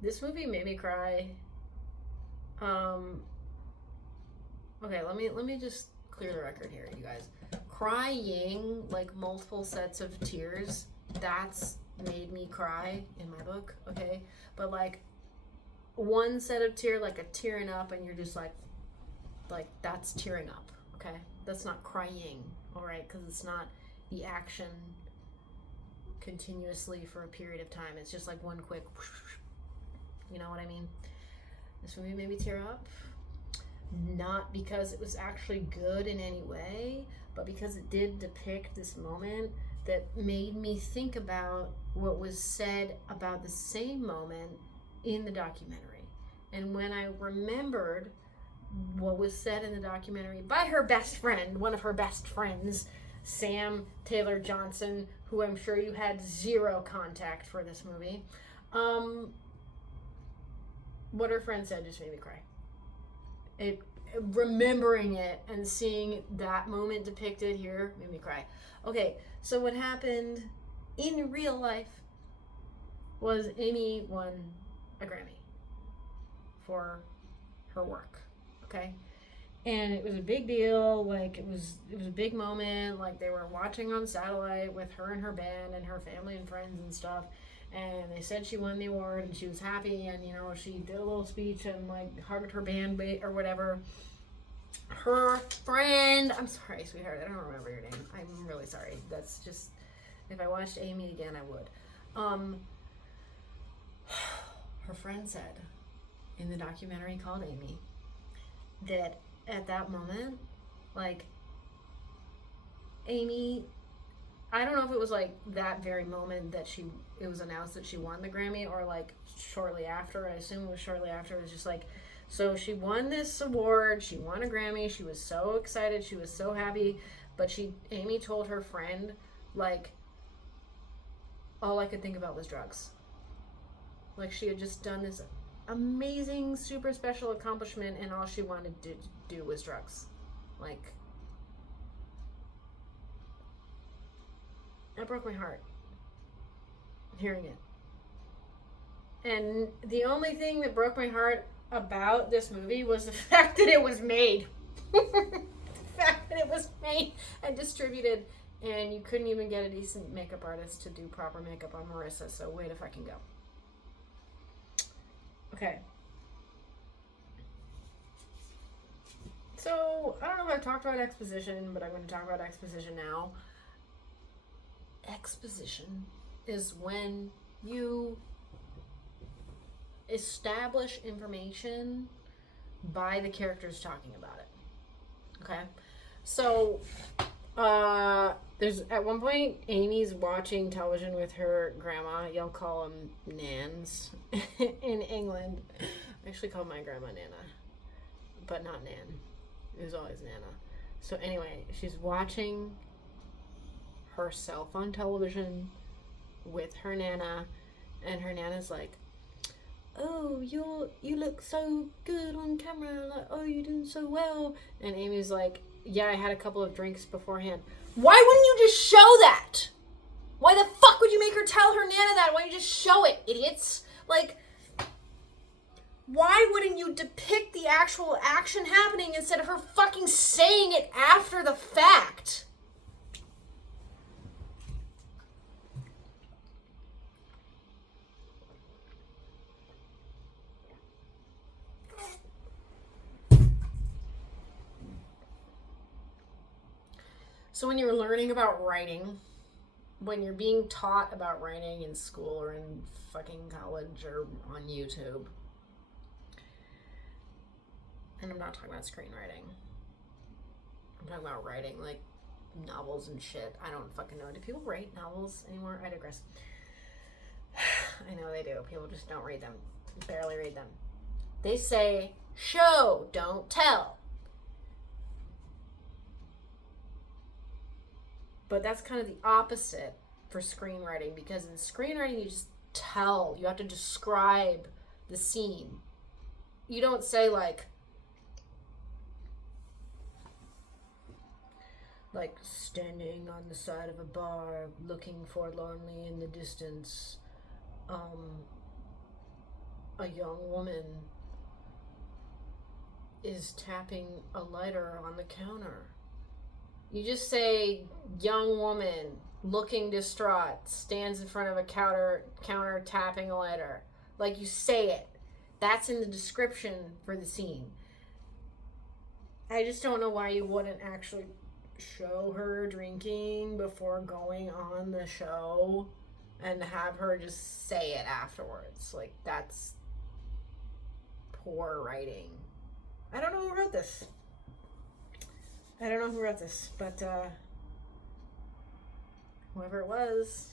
This movie made me cry. Okay, let me just clear the record here, you guys. Crying, like multiple sets of tears, that's made me cry in my book, okay? But, like, one set of tear, like a tearing up, and you're just like that's tearing up, okay? That's not crying, all right? Because it's not the action continuously for a period of time. It's just like one quick, you know what I mean? This movie made me tear up, not because it was actually good in any way, but because it did depict this moment that made me think about what was said about the same moment in the documentary. And when I remembered what was said in the documentary by her best friend, one of her best friends, Sam Taylor Johnson, who I'm sure you had zero contact for this movie, what her friend said just made me cry. Remembering it and seeing that moment depicted here made me cry. Okay, so what happened in real life was Amy won a Grammy for her work, okay? And it was a big deal. Like, it was a big moment. Like, they were watching on satellite with her and her band and her family and friends and stuff. And they said she won the award and she was happy. And, you know, she did a little speech and, like, hugged her band or whatever. Her friend, I'm sorry, sweetheart, I don't remember your name. I'm really sorry. That's just, if I watched Amy again, I would. Her friend said in the documentary called Amy that at that moment, like, Amy, I don't know if it was like that very moment that it was announced that she won the Grammy, or like shortly after. I assume it was shortly after. It was just like, so she won this award, she won a Grammy, she was so excited, she was so happy, but Amy told her friend, like, all I could think about was drugs. Like, she had just done this amazing, super special accomplishment, and all she wanted to do was drugs. Like, that broke my heart, hearing it. And the only thing that broke my heart about this movie was the fact that it was made. The fact that it was made and distributed, and you couldn't even get a decent makeup artist to do proper makeup on Marissa, so way to fucking go. Okay. So, I don't know if I've talked about exposition, but I'm going to talk about exposition now. Exposition is when you establish information by the characters talking about it. Okay? So, there's at one point Amy's watching television with her grandma. Y'all call them Nans in England. I actually call my grandma Nana, but not Nan. It was always Nana. So anyway, she's watching herself on television with her Nana, and her Nana's like, "Oh, you look so good on camera. Like, oh, you're doing so well." And Amy's like, "Yeah, I had a couple of drinks beforehand." Why wouldn't you just show that? Why the fuck would you make her tell her Nana that? Why don't you just show it, idiots? Like, why wouldn't you depict the actual action happening instead of her fucking saying it after the fact? So when you're learning about writing, when you're being taught about writing in school or in fucking college or on YouTube, and I'm not talking about screenwriting, I'm talking about writing like novels and shit. I don't fucking know. Do people write novels anymore? I digress. I know they do. People just don't read them. Barely read them. They say, show, don't tell. But that's kind of the opposite for screenwriting, because in screenwriting you just tell. You have to describe the scene. You don't say like standing on the side of a bar looking forlornly in the distance, a young woman is tapping a lighter on the counter. You just say, young woman, looking distraught, stands in front of a counter tapping a lighter. Like, you say it. That's in the description for the scene. I just don't know why you wouldn't actually show her drinking before going on the show and have her just say it afterwards. Like, that's poor writing. I don't know who wrote this. But whoever it was,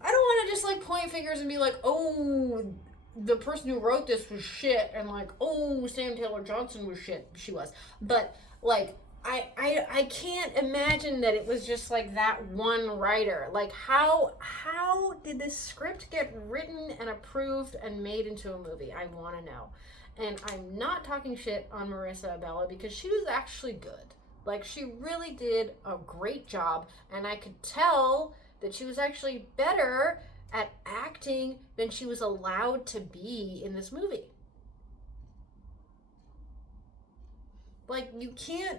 I don't want to just like point fingers and be like, oh, the person who wrote this was shit, and like, oh, Sam Taylor Johnson was shit. She was. But like, I can't imagine that it was just like that one writer. Like, how did this script get written and approved and made into a movie? I want to know. And I'm not talking shit on Marissa Abella, because she was actually good. Like, she really did a great job, and I could tell that she was actually better at acting than she was allowed to be in this movie. Like, you can't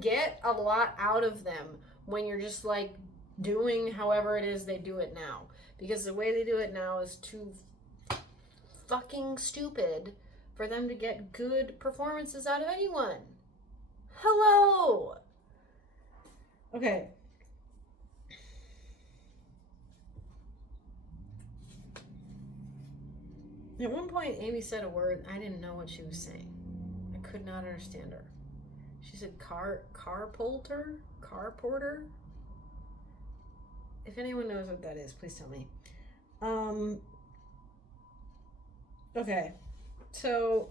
get a lot out of them when you're just, like, doing however it is they do it now. Because the way they do it now is too fucking stupid for them to get good performances out of anyone. Hello! Okay. At one point, Amy said a word. I didn't know what she was saying. I could not understand her. She said car porter? If anyone knows what that is, please tell me. Okay. So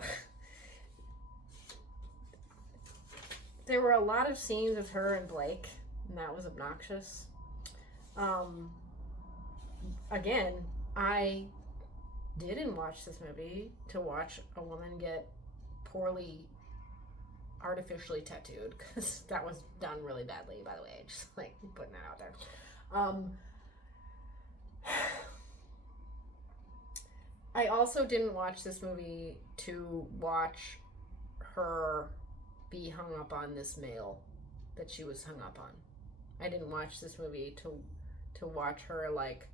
there were a lot of scenes of her and Blake, and that was obnoxious. Again, I didn't watch this movie to watch a woman get poorly artificially tattooed, because that was done really badly, by the way. Just like putting that out there. I also didn't watch this movie to watch her be hung up on this male that she was hung up on. I didn't watch this movie to watch her, like...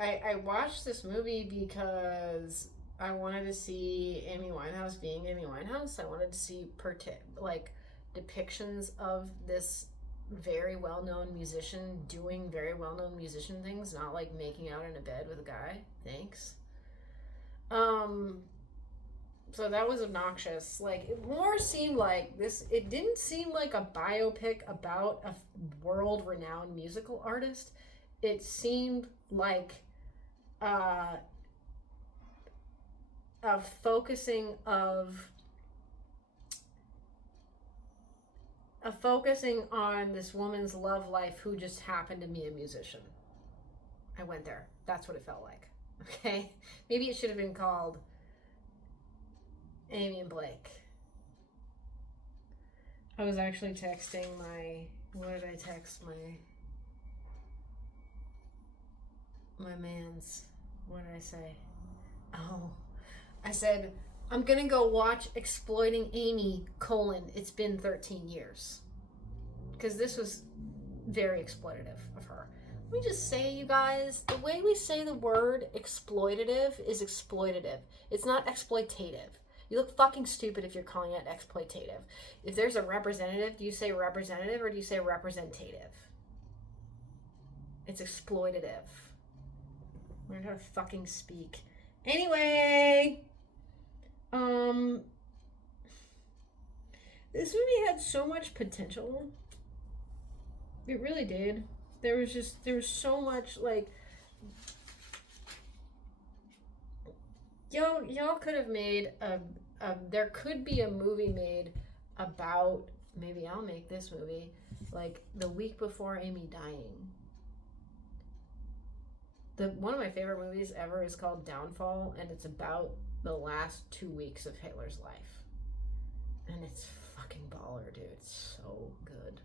I watched this movie because I wanted to see Amy Winehouse being Amy Winehouse. I wanted to see depictions of this very well-known musician doing very well-known musician things, not like making out in a bed with a guy. Thanks. So that was obnoxious. Like, it more seemed like this, it didn't seem like a biopic about a world-renowned musical artist. It seemed like a focusing on this woman's love life who just happened to be a musician. I went there. That's what it felt like. Okay? Maybe it should have been called Amy and Blake. I was actually texting what did I text my mans? What did I say? Oh, I said, I'm gonna go watch Exploiting Amy, it's been 13 years. Because this was very exploitative of her. Let me just say, you guys, the way we say the word exploitative is exploitative. It's not exploitative. You look fucking stupid if you're calling it exploitative. If there's a representative, do you say representative or do you say representative? It's exploitative. Learn how to fucking speak. Anyway, this movie had so much potential. It really did. There was so much, like, y'all could have made there could be a movie made about, maybe I'll make this movie, like, the week before Amy dying. One of my favorite movies ever is called Downfall, and it's about the last 2 weeks of Hitler's life. And it's fucking baller, dude. It's so good.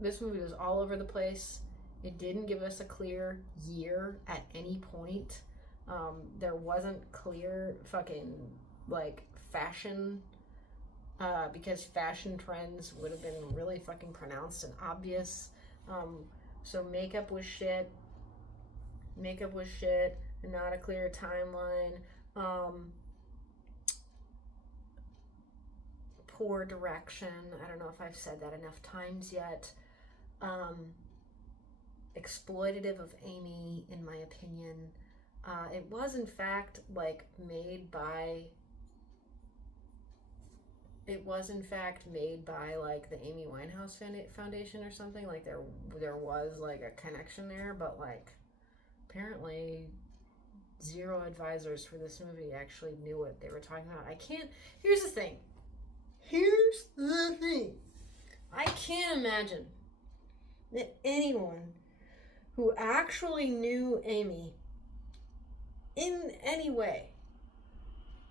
This movie was all over the place. It didn't give us a clear year at any point. There wasn't clear fucking, like, fashion, because fashion trends would have been really fucking pronounced and obvious. So makeup was shit, and not a clear timeline. Poor direction. I don't know if I've said that enough times yet. Exploitative of Amy, in my opinion. It was in fact made by like the Amy Winehouse Foundation or something. Like there was like a connection there, but like apparently zero advisors for this movie actually knew what they were talking about. Here's the thing. I can't imagine that anyone who actually knew Amy in any way,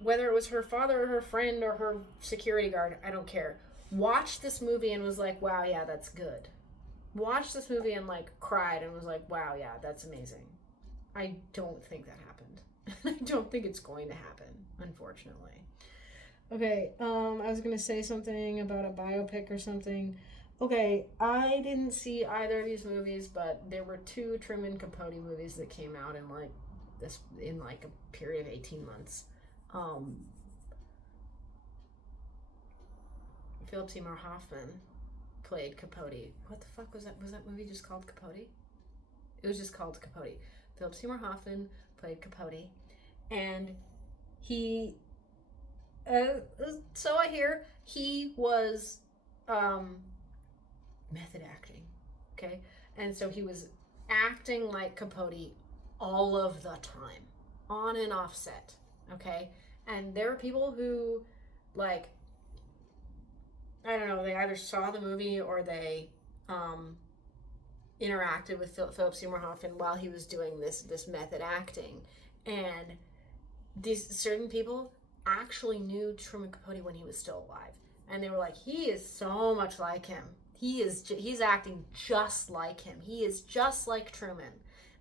whether it was her father or her friend or her security guard, I don't care, watched this movie and was like, wow, yeah, that's good. Watched this movie and like cried and was like, wow, yeah, that's amazing. I don't think that happened. I don't think it's going to happen. unfortunately. Okay, I was gonna say something about a biopic or something. Okay, I didn't see either of these movies, but there were two Truman Capote movies that came out in like a period of 18 months. Um, Philip Seymour Hoffman played Capote. What the fuck was that? Was that movie just called Capote? It was just called Capote. Philip Seymour Hoffman played Capote, and he, so I hear, he was method acting, okay? And so he was acting like Capote all of the time, on and off set, okay? And there are people who, like, I don't know, they either saw the movie or they interacted with Philip Seymour Hoffman while he was doing this method acting. And these certain people actually knew Truman Capote when he was still alive. And they were like, he is so much like him. He's acting just like him. He is just like Truman.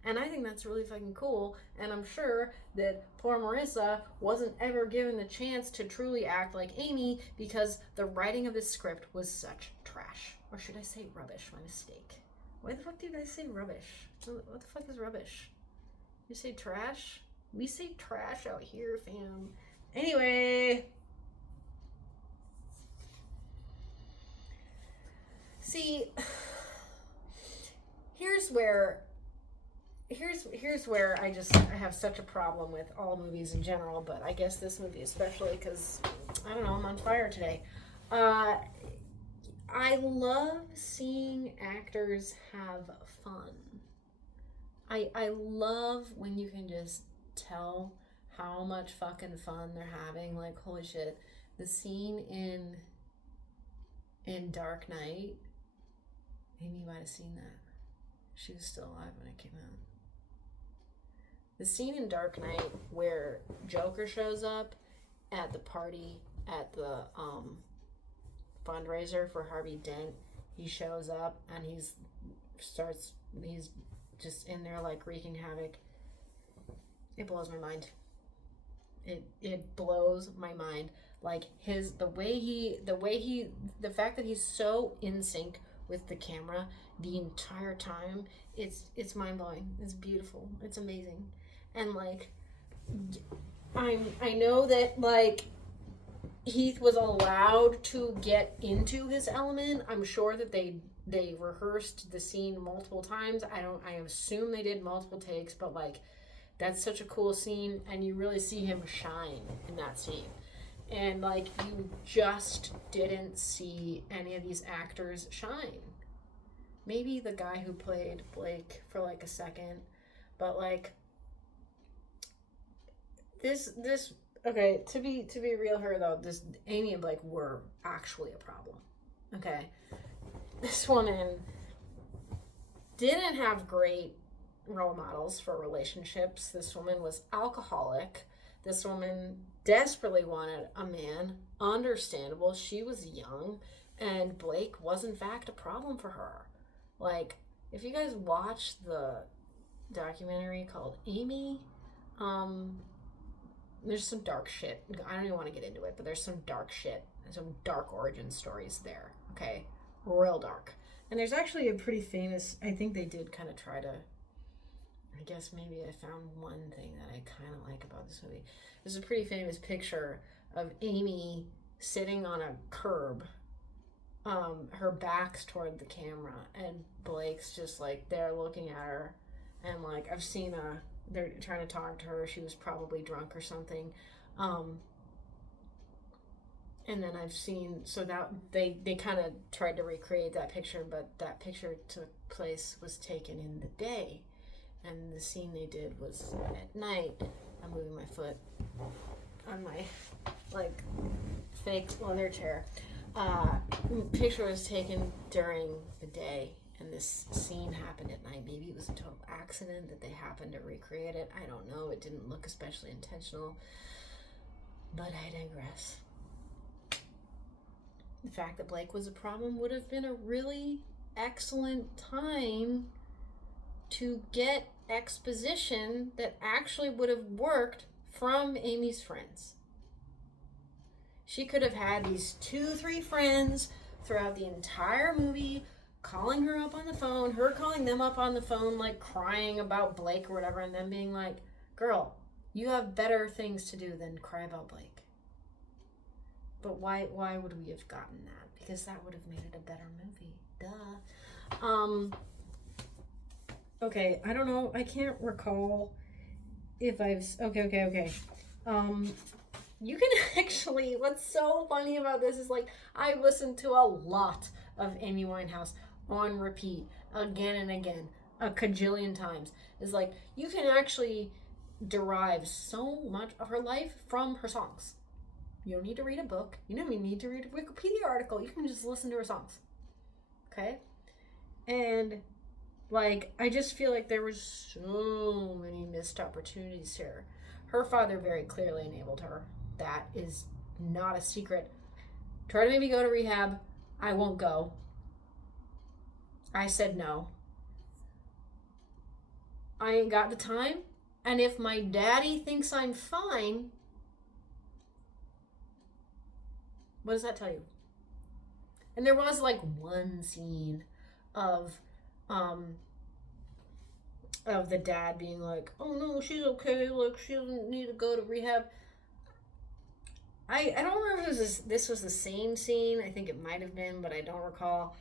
And I think that's really fucking cool. And I'm sure that poor Marissa wasn't ever given the chance to truly act like Amy because the writing of this script was such trash. Or should I say rubbish? My mistake. Why the fuck do you guys say rubbish? What the fuck is rubbish? You say trash? We say trash out here, fam. Anyway. See, here's where I have such a problem with all movies in general, but I guess this movie especially because, I don't know, I'm on fire today. I love seeing actors have fun. I love when you can just tell how much fucking fun they're having. Like, holy shit, the scene in Dark Knight, Amy might have seen that. She was still alive when it came out. The scene in Dark Knight where Joker shows up at the party at the fundraiser for Harvey Dent. He shows up and he's just in there like wreaking havoc. It blows my mind. It blows my mind. Like the fact that he's so in sync with the camera the entire time, it's mind blowing. It's beautiful. It's amazing. And like I know that like Heath was allowed to get into his element. I'm sure that they rehearsed the scene multiple times. I assume they did multiple takes, but like that's such a cool scene and you really see him shine in that scene. And like you just didn't see any of these actors shine. Maybe the guy who played Blake for like a second, but like this okay, to be real here though, this Amy and Blake were actually a problem. Okay. This woman didn't have great role models for relationships. This woman was alcoholic. This woman desperately wanted a man. Understandable. She was young, and Blake was in fact a problem for her. Like, if you guys watch the documentary called Amy, there's some dark shit. I don't even want to get into it, but there's some dark shit and some dark origin stories there. Okay, real dark. And there's actually a pretty famous, I think they did kind of try to, I guess maybe I found one thing that I kind of like about this movie. There's a pretty famous picture of Amy sitting on a curb, her back's toward the camera, and Blake's just like there looking at her, and like I've seen they're trying to talk to her. She was probably drunk or something. And then I've seen, so that they kind of tried to recreate that picture, but that picture was taken in the day. And the scene they did was at night. I'm moving my foot on my, like, fake leather chair. Picture was taken during the day, and this scene happened at night. Maybe it was a total accident that they happened to recreate it. I don't know. It didn't look especially intentional. But I digress. The fact that Blake was a problem would have been a really excellent time to get exposition that actually would have worked from Amy's friends. She could have had these 2-3 friends throughout the entire movie calling her up on the phone, her calling them up on the phone, like crying about Blake or whatever, and then being like, girl, you have better things to do than cry about Blake. But why would we have gotten that? Because that would have made it a better movie. Duh. Okay, I don't know. I can't recall if I've... Okay. You can actually... What's so funny about this is, like, I listened to a lot of Amy Winehouse on repeat again and again, a cajillion times. Is like, you can actually derive so much of her life from her songs. You don't need to read a book. You don't even need to read a Wikipedia article. You can just listen to her songs. Okay? And, like, I just feel like there was so many missed opportunities here. Her father very clearly enabled her. That is not a secret. Try to make me go to rehab. I won't go. I said no. I ain't got the time. And if my daddy thinks I'm fine, what does that tell you? And there was like one scene of the dad being like, oh no, she's okay, like she doesn't need to go to rehab. I don't remember if this was the same scene. I think it might have been, but I don't recall.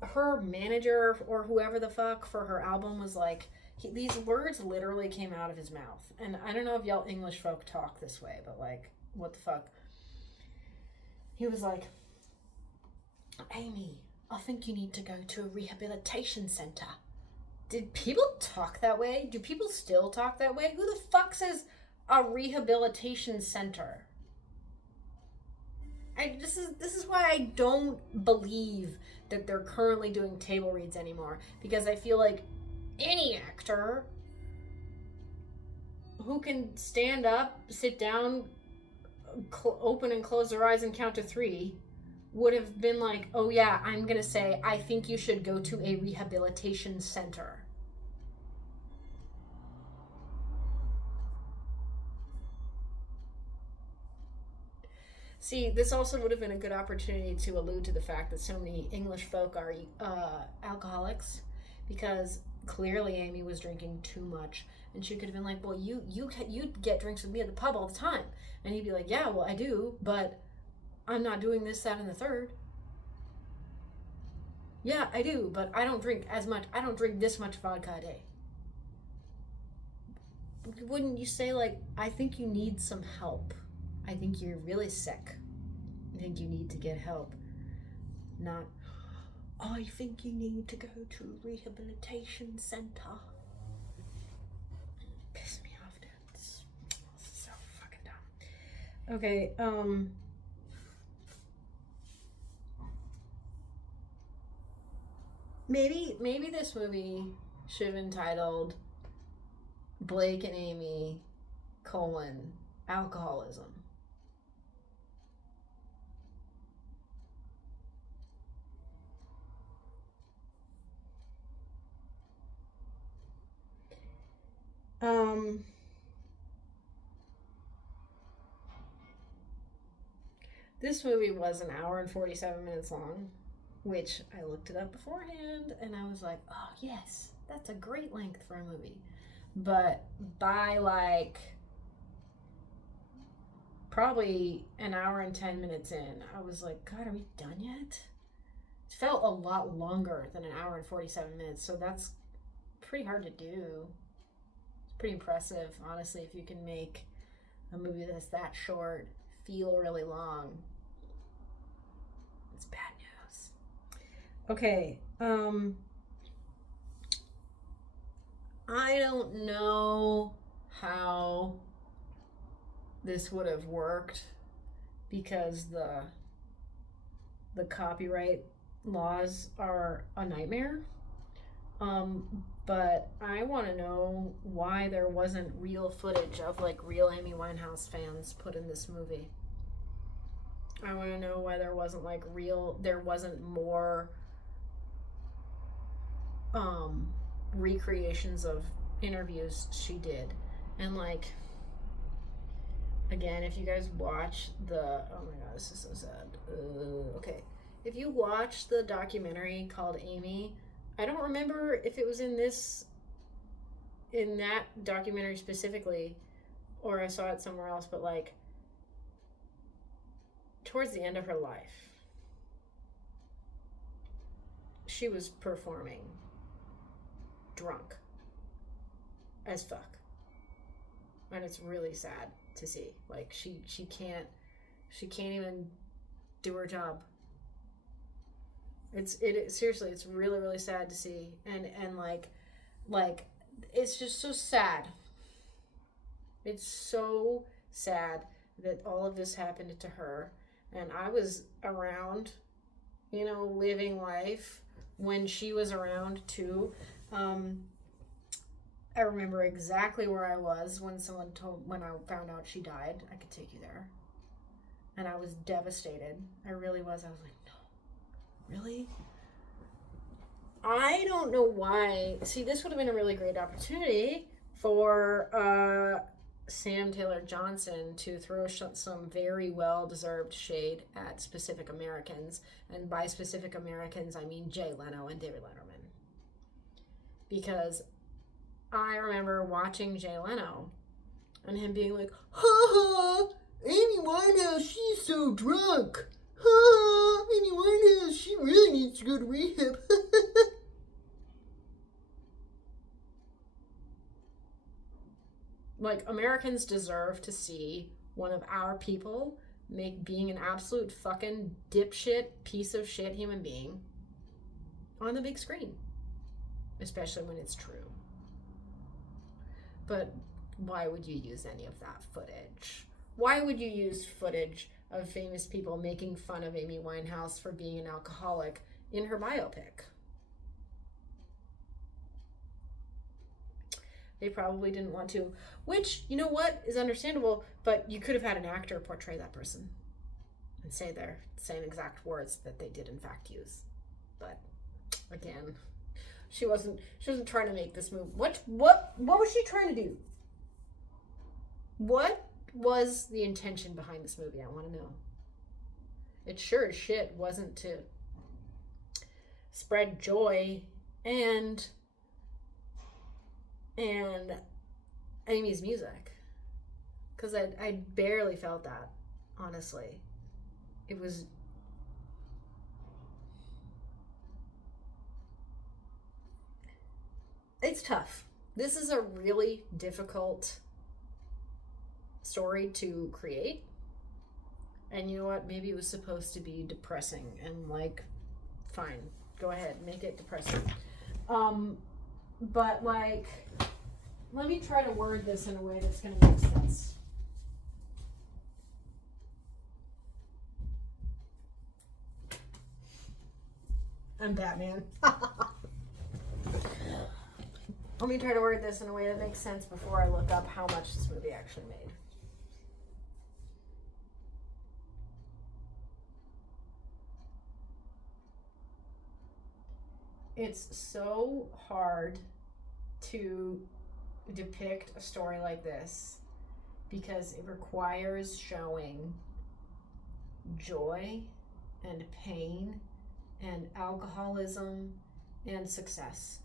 Her manager or whoever the fuck for her album was like, these words literally came out of his mouth. And I don't know if y'all English folk talk this way, but like, what the fuck? He was like, Amy, I think you need to go to a rehabilitation center. Did people talk that way? Do people still talk that way? Who the fuck says a rehabilitation center? This is why I don't believe that they're currently doing table reads anymore, because I feel like any actor who can stand up, sit down, open and close their eyes and count to 3 would have been like, oh yeah, I'm gonna say, I think you should go to a rehabilitation center. See, this also would have been a good opportunity to allude to the fact that so many English folk are alcoholics, because clearly Amy was drinking too much, and she could have been like, well, you get drinks with me at the pub all the time, and he'd be like, yeah, well, I do, but I'm not doing this, that, and the third. Yeah, I do, but I don't drink as much. I don't drink this much vodka a day. Wouldn't you say, like, I think you need some help? I think you're really sick. I think you need to get help. Not, I think you need to go to a rehabilitation center. Piss me off, dude. This is so fucking dumb. Okay, maybe this movie should have been titled Blake and Amy, alcoholism. This movie was an hour and 47 minutes long, which I looked it up beforehand, and I was like, oh yes, that's a great length for a movie. But by like probably an hour and 10 minutes in, I was like, God, are we done yet? It felt a lot longer than an hour and 47 minutes, so that's pretty hard to do. It's pretty impressive, honestly, if you can make a movie that's that short feel really long. It's bad news. Okay, I don't know how this would have worked, because the copyright laws are a nightmare. But I want to know why there wasn't real footage of like real Amy Winehouse fans put in this movie. I want to know why there wasn't more recreations of interviews she did. And like, Again, if you guys watch the, oh my god, this is so sad. Okay. If you watch the documentary called Amy, I don't remember if it was in that documentary specifically, or I saw it somewhere else, but like, towards the end of her life, she was performing drunk as fuck. And it's really sad to see. Like, she can't even do her job. Seriously, it's really, really sad to see. And like it's just so sad. It's so sad that all of this happened to her. And I was around, living life when she was around too. I remember exactly where I was when I found out she died. I could take you there. And I was devastated. I really was. I was like, no, really? I don't know why. See, this would have been a really great opportunity for Sam Taylor Johnson to throw some very well-deserved shade at specific Americans. And by specific Americans, I mean Jay Leno and David Letterman. Because I remember watching Jay Leno and him being like, ha ha, Amy Winehouse, she's so drunk. Ha ha, Amy Winehouse, she really needs to go to rehab. Like, Americans deserve to see one of our people being an absolute fucking dipshit, piece of shit human being on the big screen. Especially when it's true. But why would you use any of that footage? Why would you use footage of famous people making fun of Amy Winehouse for being an alcoholic in her biopic? They probably didn't want to, which, you know what, is understandable, but you could have had an actor portray that person and say their same exact words that they did in fact use. But again, she wasn't trying to make this move. What was she trying to do? What was the intention behind this movie? I want to know. It sure as shit wasn't to spread joy and Amy's music. Because I barely felt that, honestly. It was... It's tough. This is a really difficult story to create. And you know what? Maybe it was supposed to be depressing. And like, fine. Go ahead. Make it depressing. But like, let me try to word this in a way that's going to make sense. I'm Batman. Let me try to word this in a way that makes sense before I look up how much this movie actually made. It's so hard to depict a story like this because it requires showing joy and pain and alcoholism and success.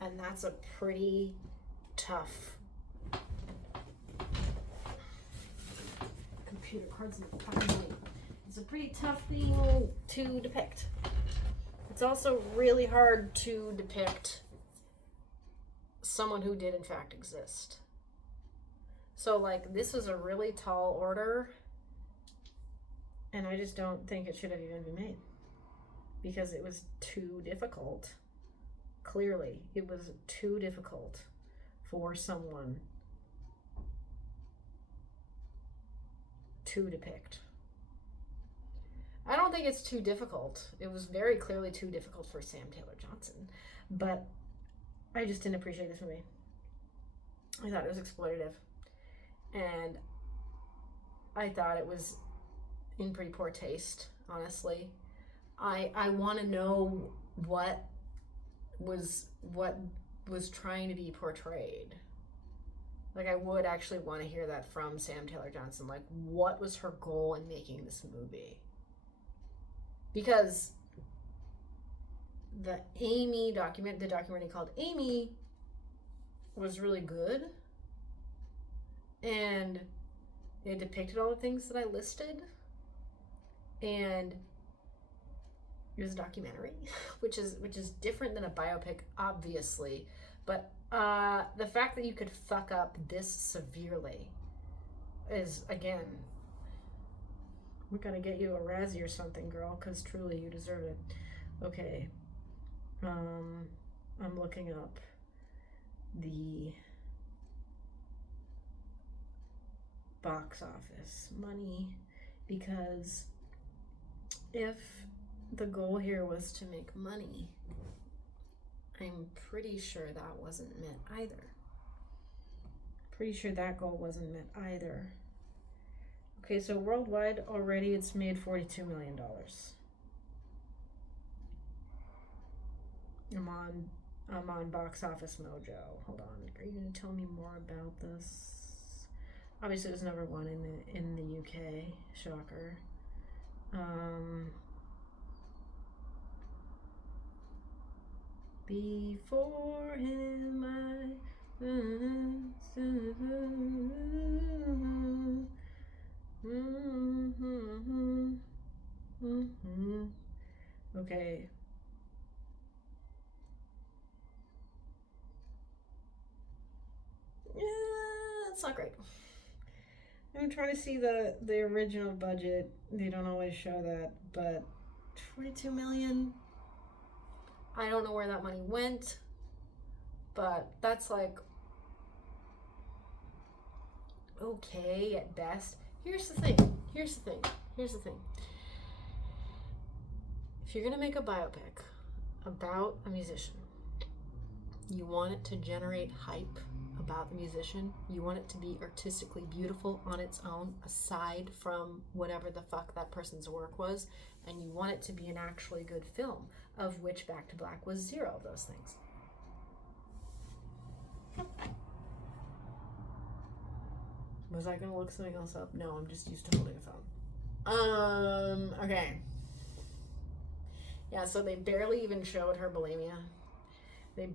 And that's a pretty tough... Computer cards in the pocket. It's a pretty tough thing to depict. It's also really hard to depict someone who did in fact exist. So like, this is a really tall order, and I just don't think it should have even been made because it was too difficult. Clearly, it was too difficult for someone to depict. I don't think it's too difficult. It was very clearly too difficult for Sam Taylor Johnson, but I just didn't appreciate this movie. I thought it was exploitative, and I thought it was in pretty poor taste, honestly. I want to know what was trying to be portrayed. Like, I would actually want to hear that from Sam Taylor Johnson. Like, what was her goal in making this movie? Because the documentary called Amy was really good. And it depicted all the things that I listed. And it was a documentary, which is different than a biopic, obviously. But the fact that you could fuck up this severely is, again, we're gonna get you a Razzie or something, girl, because truly you deserve it. Okay. I'm looking up the box office money, because if the goal here was to make money, I'm pretty sure that wasn't met either. Pretty sure that goal wasn't met either. Okay, so worldwide already it's made $42 million. I'm on Box Office Mojo. Hold on. Are you gonna tell me more about this? Obviously it was number one in the UK. Shocker. Before him Okay. Yeah, it's not great. I'm trying to see the original budget. They don't always show that, but 42 million. I don't know where that money went, but that's like okay at best. Here's the thing. If you're gonna make a biopic about a musician, you want it to generate hype about the musician. You want it to be artistically beautiful on its own, aside from whatever the fuck that person's work was, and you want it to be an actually good film, of which Back to Black was zero of those things. Was I gonna look something else up? No, I'm just used to holding a phone. Okay. Yeah, so they barely even showed her bulimia. They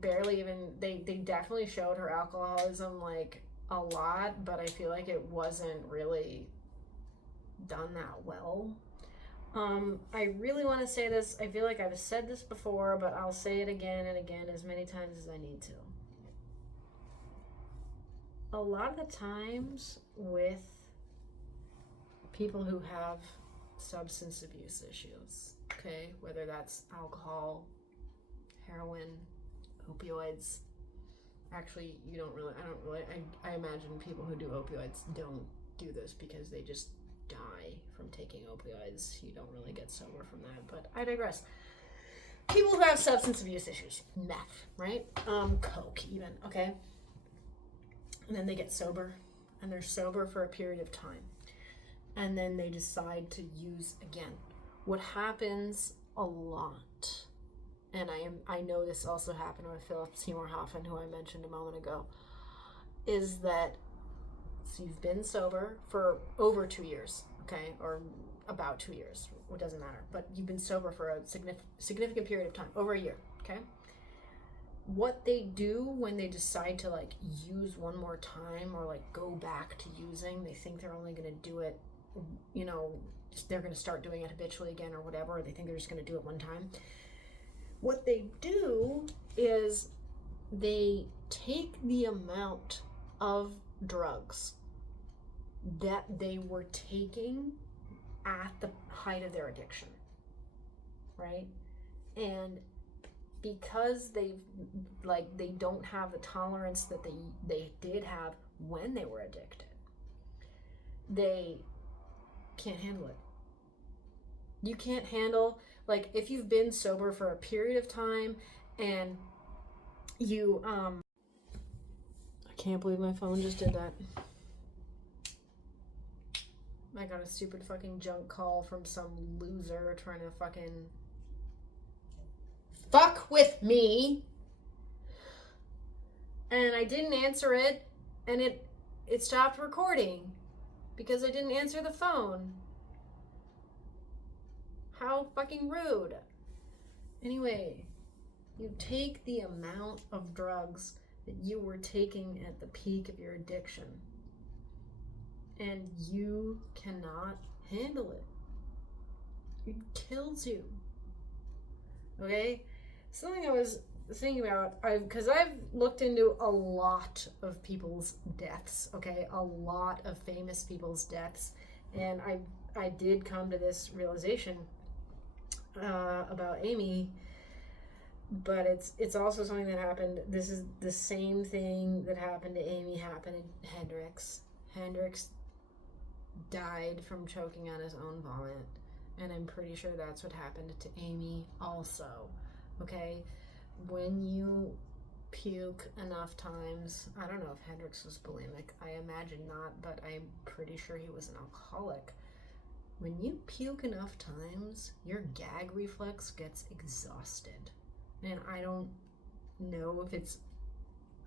definitely showed her alcoholism, like, a lot, but I feel like it wasn't really done that well. I really want to say this. I feel like I've said this before, but I'll say it again and again as many times as I need to. A lot of the times with people who have substance abuse issues, okay, whether that's alcohol, heroin, opioids. Actually, I imagine people who do opioids don't do this because they just die from taking opioids. You don't really get sober from that, but I digress. People who have substance abuse issues, meth, right? Coke even, okay? And then they get sober, and they're sober for a period of time. And then they decide to use again. What happens a lot, and I know this also happened with Philip Seymour Hoffman, who I mentioned a moment ago, is that so you've been sober for over 2 years, okay, or about 2 years, it doesn't matter, but you've been sober for a significant period of time, over a year, okay? What they do when they decide to, like, use one more time or, like, go back to using, they think they're only going to do it, you know, they're going to start doing it habitually again or whatever, or they think they're just going to do it one time. What they do is they take the amount of drugs that they were taking at the height of their addiction, right? And because they don't have the tolerance that they did have when they were addicted, they can't handle it. You can't handle, like, if you've been sober for a period of time and you I can't believe my phone just did that. I got a stupid fucking junk call from some loser trying to fucking fuck with me, and I didn't answer it, and it stopped recording because I didn't answer the phone. How fucking rude. Anyway, you take the amount of drugs that you were taking at the peak of your addiction, and you cannot handle it. It kills you. Okay? Something I was thinking about, because I've looked into a lot of people's deaths, okay? A lot of famous people's deaths. And I did come to this realization about Amy, but it's also something that happened. This is the same thing that happened to Amy happened to Hendrix. Hendrix died from choking on his own vomit, and I'm pretty sure that's what happened to Amy also. Okay, when you puke enough times, I don't know if Hendrix was bulimic, I imagine not, but I'm pretty sure he was an alcoholic. When you puke enough times, your gag reflex gets exhausted. And I don't know if it's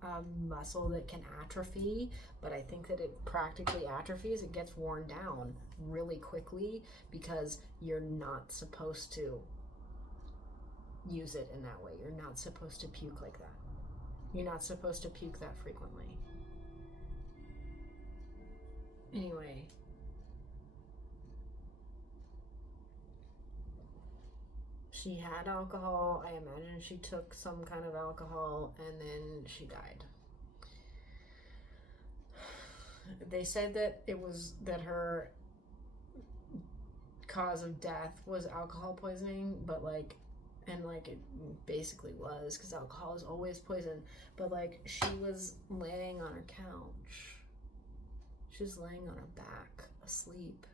a muscle that can atrophy, but I think that it practically atrophies. It gets worn down really quickly because you're not supposed to use it in that way. You're not supposed to puke like that. You're not supposed to puke that frequently. Anyway. She had alcohol. I imagine she took some kind of alcohol and then she died. They said that that her cause of death was alcohol poisoning, but it basically was, because alcohol is always poison. But she was laying on her couch. She was laying on her back, asleep.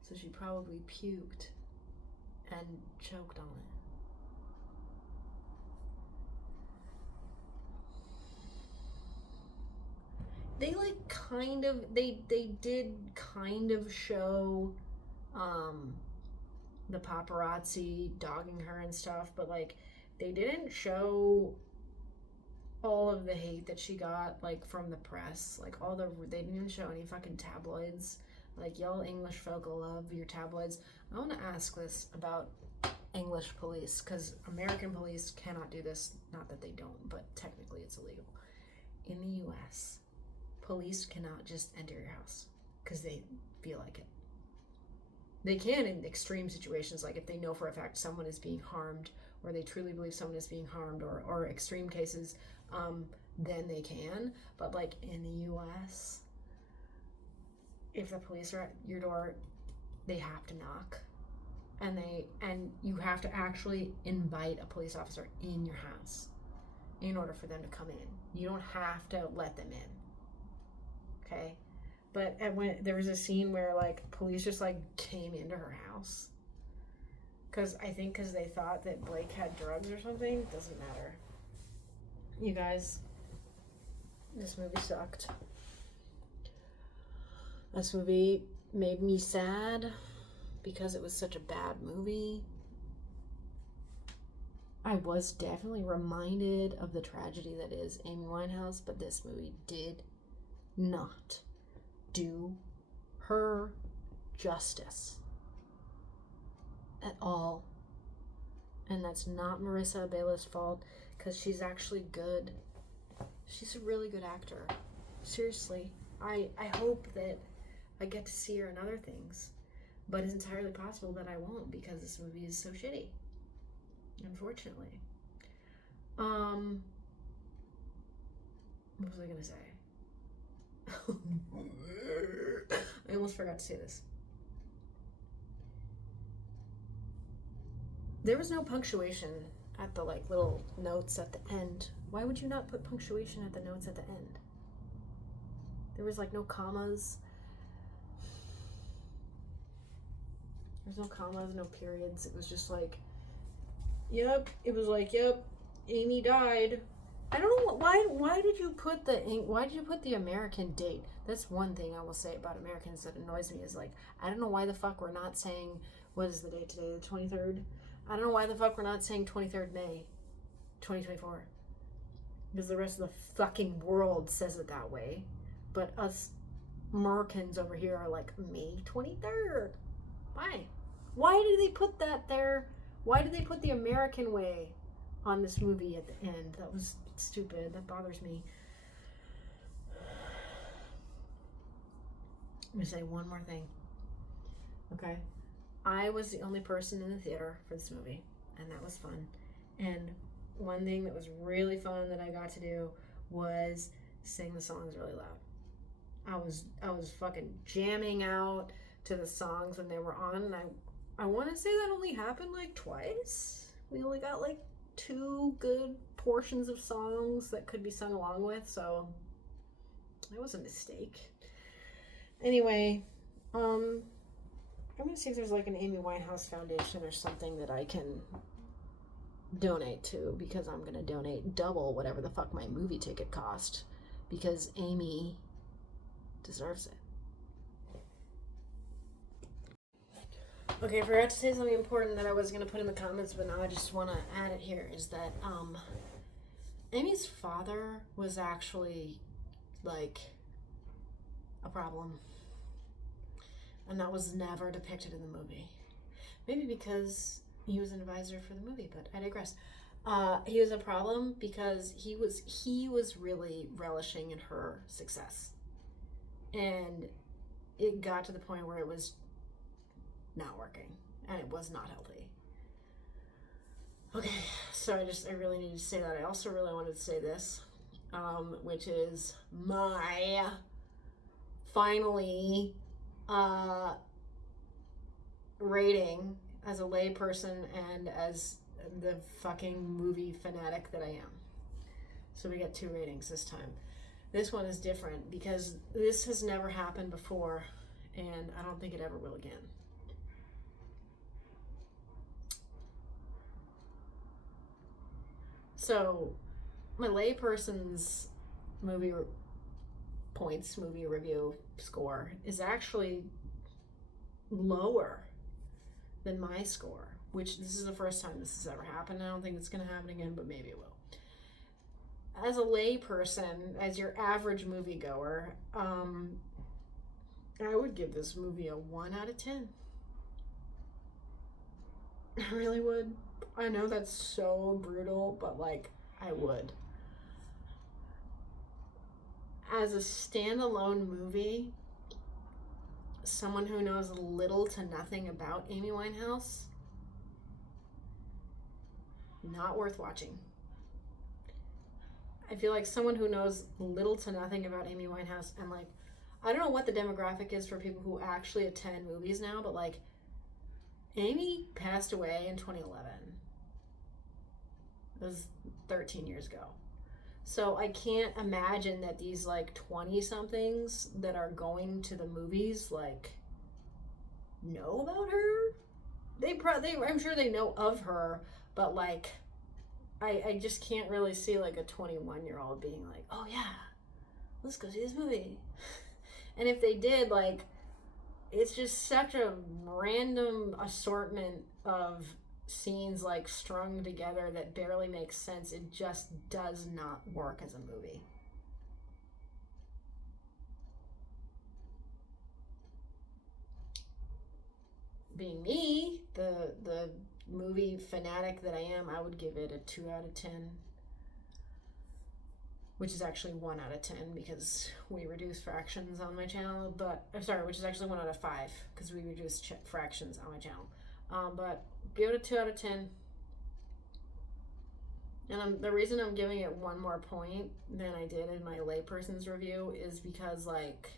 So she probably puked and choked on it. They did kind of show the paparazzi dogging her and stuff, but they didn't show all of the hate that she got from the press. They didn't show any fucking tabloids. Y'all English folk love your tabloids. I want to ask this about English police, because American police cannot do this. Not that they don't, but technically it's illegal. In the US, police cannot just enter your house because they feel like it. They can in extreme situations, like if they know for a fact someone is being harmed, or they truly believe someone is being harmed, or extreme cases, then they can. But in the US, if the police are at your door, they have to knock, and you have to actually invite a police officer in your house in order for them to come in. You don't have to let them in. Okay? But when there was a scene where police just came into her house, because they thought that Blake had drugs or something. Doesn't matter. You guys, this movie sucked. This movie made me sad because it was such a bad movie. I was definitely reminded of the tragedy that is Amy Winehouse, but this movie did not do her justice at all. And that's not Marissa Abelo's fault, because she's actually good. She's a really good actor. Seriously. I hope that I get to see her in other things, but it's entirely possible that I won't, because this movie is so shitty, unfortunately. What was I gonna say? I almost forgot to say this. There was no punctuation at the little notes at the end. Why would you not put punctuation at the notes at the end? There was no commas. There's no commas, no periods. It was just yep. It was yep, Amy died. I don't know why did you put the American date? That's one thing I will say about Americans that annoys me, is I don't know why the fuck we're not saying, what is the date today, the 23rd? I don't know why the fuck we're not saying 23rd May 2024. because the rest of the fucking world says it that way. But us Americans over here are like, May 23rd. Why? Why did they put that there? Why did they put the American way on this movie at the end? That was stupid. That bothers me. Let me say one more thing. Okay? I was the only person in the theater for this movie, and that was fun. And one thing that was really fun that I got to do was sing the songs really loud. I was fucking jamming out to the songs when they were on, and I want to say that only happened like twice. We only got like 2 good portions of songs that could be sung along with, so it was a mistake. Anyway, I'm gonna see if there's like an Amy Winehouse Foundation or something that I can donate to, because I'm gonna donate double whatever the fuck my movie ticket cost, because Amy deserves it. Okay, I forgot to say something important that I was gonna put in the comments, but now I just want to add it here, is that Amy's father was actually like a problem, and that was never depicted in the movie. Maybe because he was an advisor for the movie, but I digress. He was a problem because he was really relishing in her success, and it got to the point where it was not working, and it was not healthy. Okay, so I really needed to say that. I also really wanted to say this, which is my finally rating as a layperson and as the fucking movie fanatic that I am. So we get 2 ratings this time. This one is different because this has never happened before, and I don't think it ever will again. So my layperson's movie review score is actually lower than my score, which this is the first time this has ever happened. I don't think it's going to happen again, but maybe it will. As a layperson, as your average moviegoer, I would give this movie a 1 out of 10. I really would. I know that's so brutal, but like, I would. As a standalone movie, someone who knows little to nothing about Amy Winehouse, not worth watching. I feel like someone who knows little to nothing about Amy Winehouse, and like, I don't know what the demographic is for people who actually attend movies now, but like, Amy passed away in 2011. It was 13 years ago. So I can't imagine that these like 20-somethings that are going to the movies like know about her. I'm sure they know of her, but like I just can't really see like a 21-year-old being like, oh yeah, let's go see this movie. And if they did, like, it's just such a random assortment of scenes like strung together that barely makes sense. It just does not work as a movie. Being me, the movie fanatic that I am, I would give it a 2 out of 10, which is actually 1 out of 10 because we reduce fractions on my channel, but I'm sorry, which is actually 1 out of 5 because we reduce fractions on my channel. But give it a 2 out of 10. And the reason I'm giving it 1 more point than I did in my layperson's review is because, like,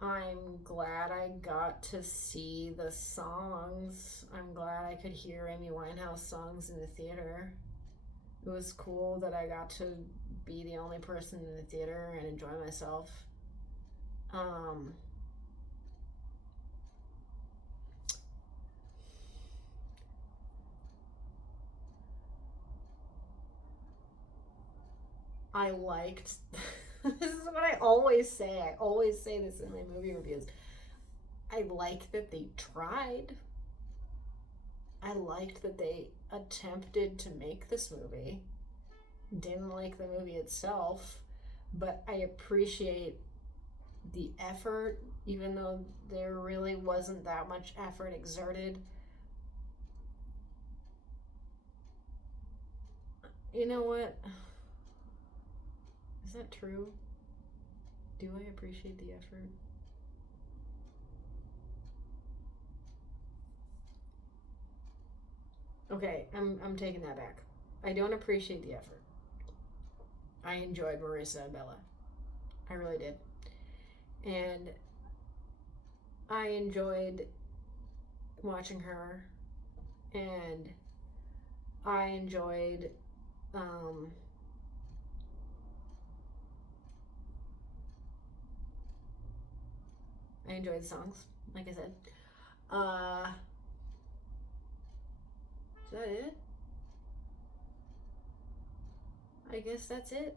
I'm glad I got to see the songs. I'm glad I could hear Amy Winehouse songs in the theater. It was cool that I got to be the only person in the theater and enjoy myself. I liked this is what I always say. I always say this in my movie reviews. I like that they tried. I liked that they attempted to make this movie. Didn't like the movie itself, but I appreciate the effort, even though there really wasn't that much effort exerted. You know what? Is that true? Do I appreciate the effort? Okay, I'm taking that back. I don't appreciate the effort. I enjoyed Marissa and Bella. I really did. And I enjoyed watching her, and I enjoyed the songs, like I said. Is that it? I guess that's it.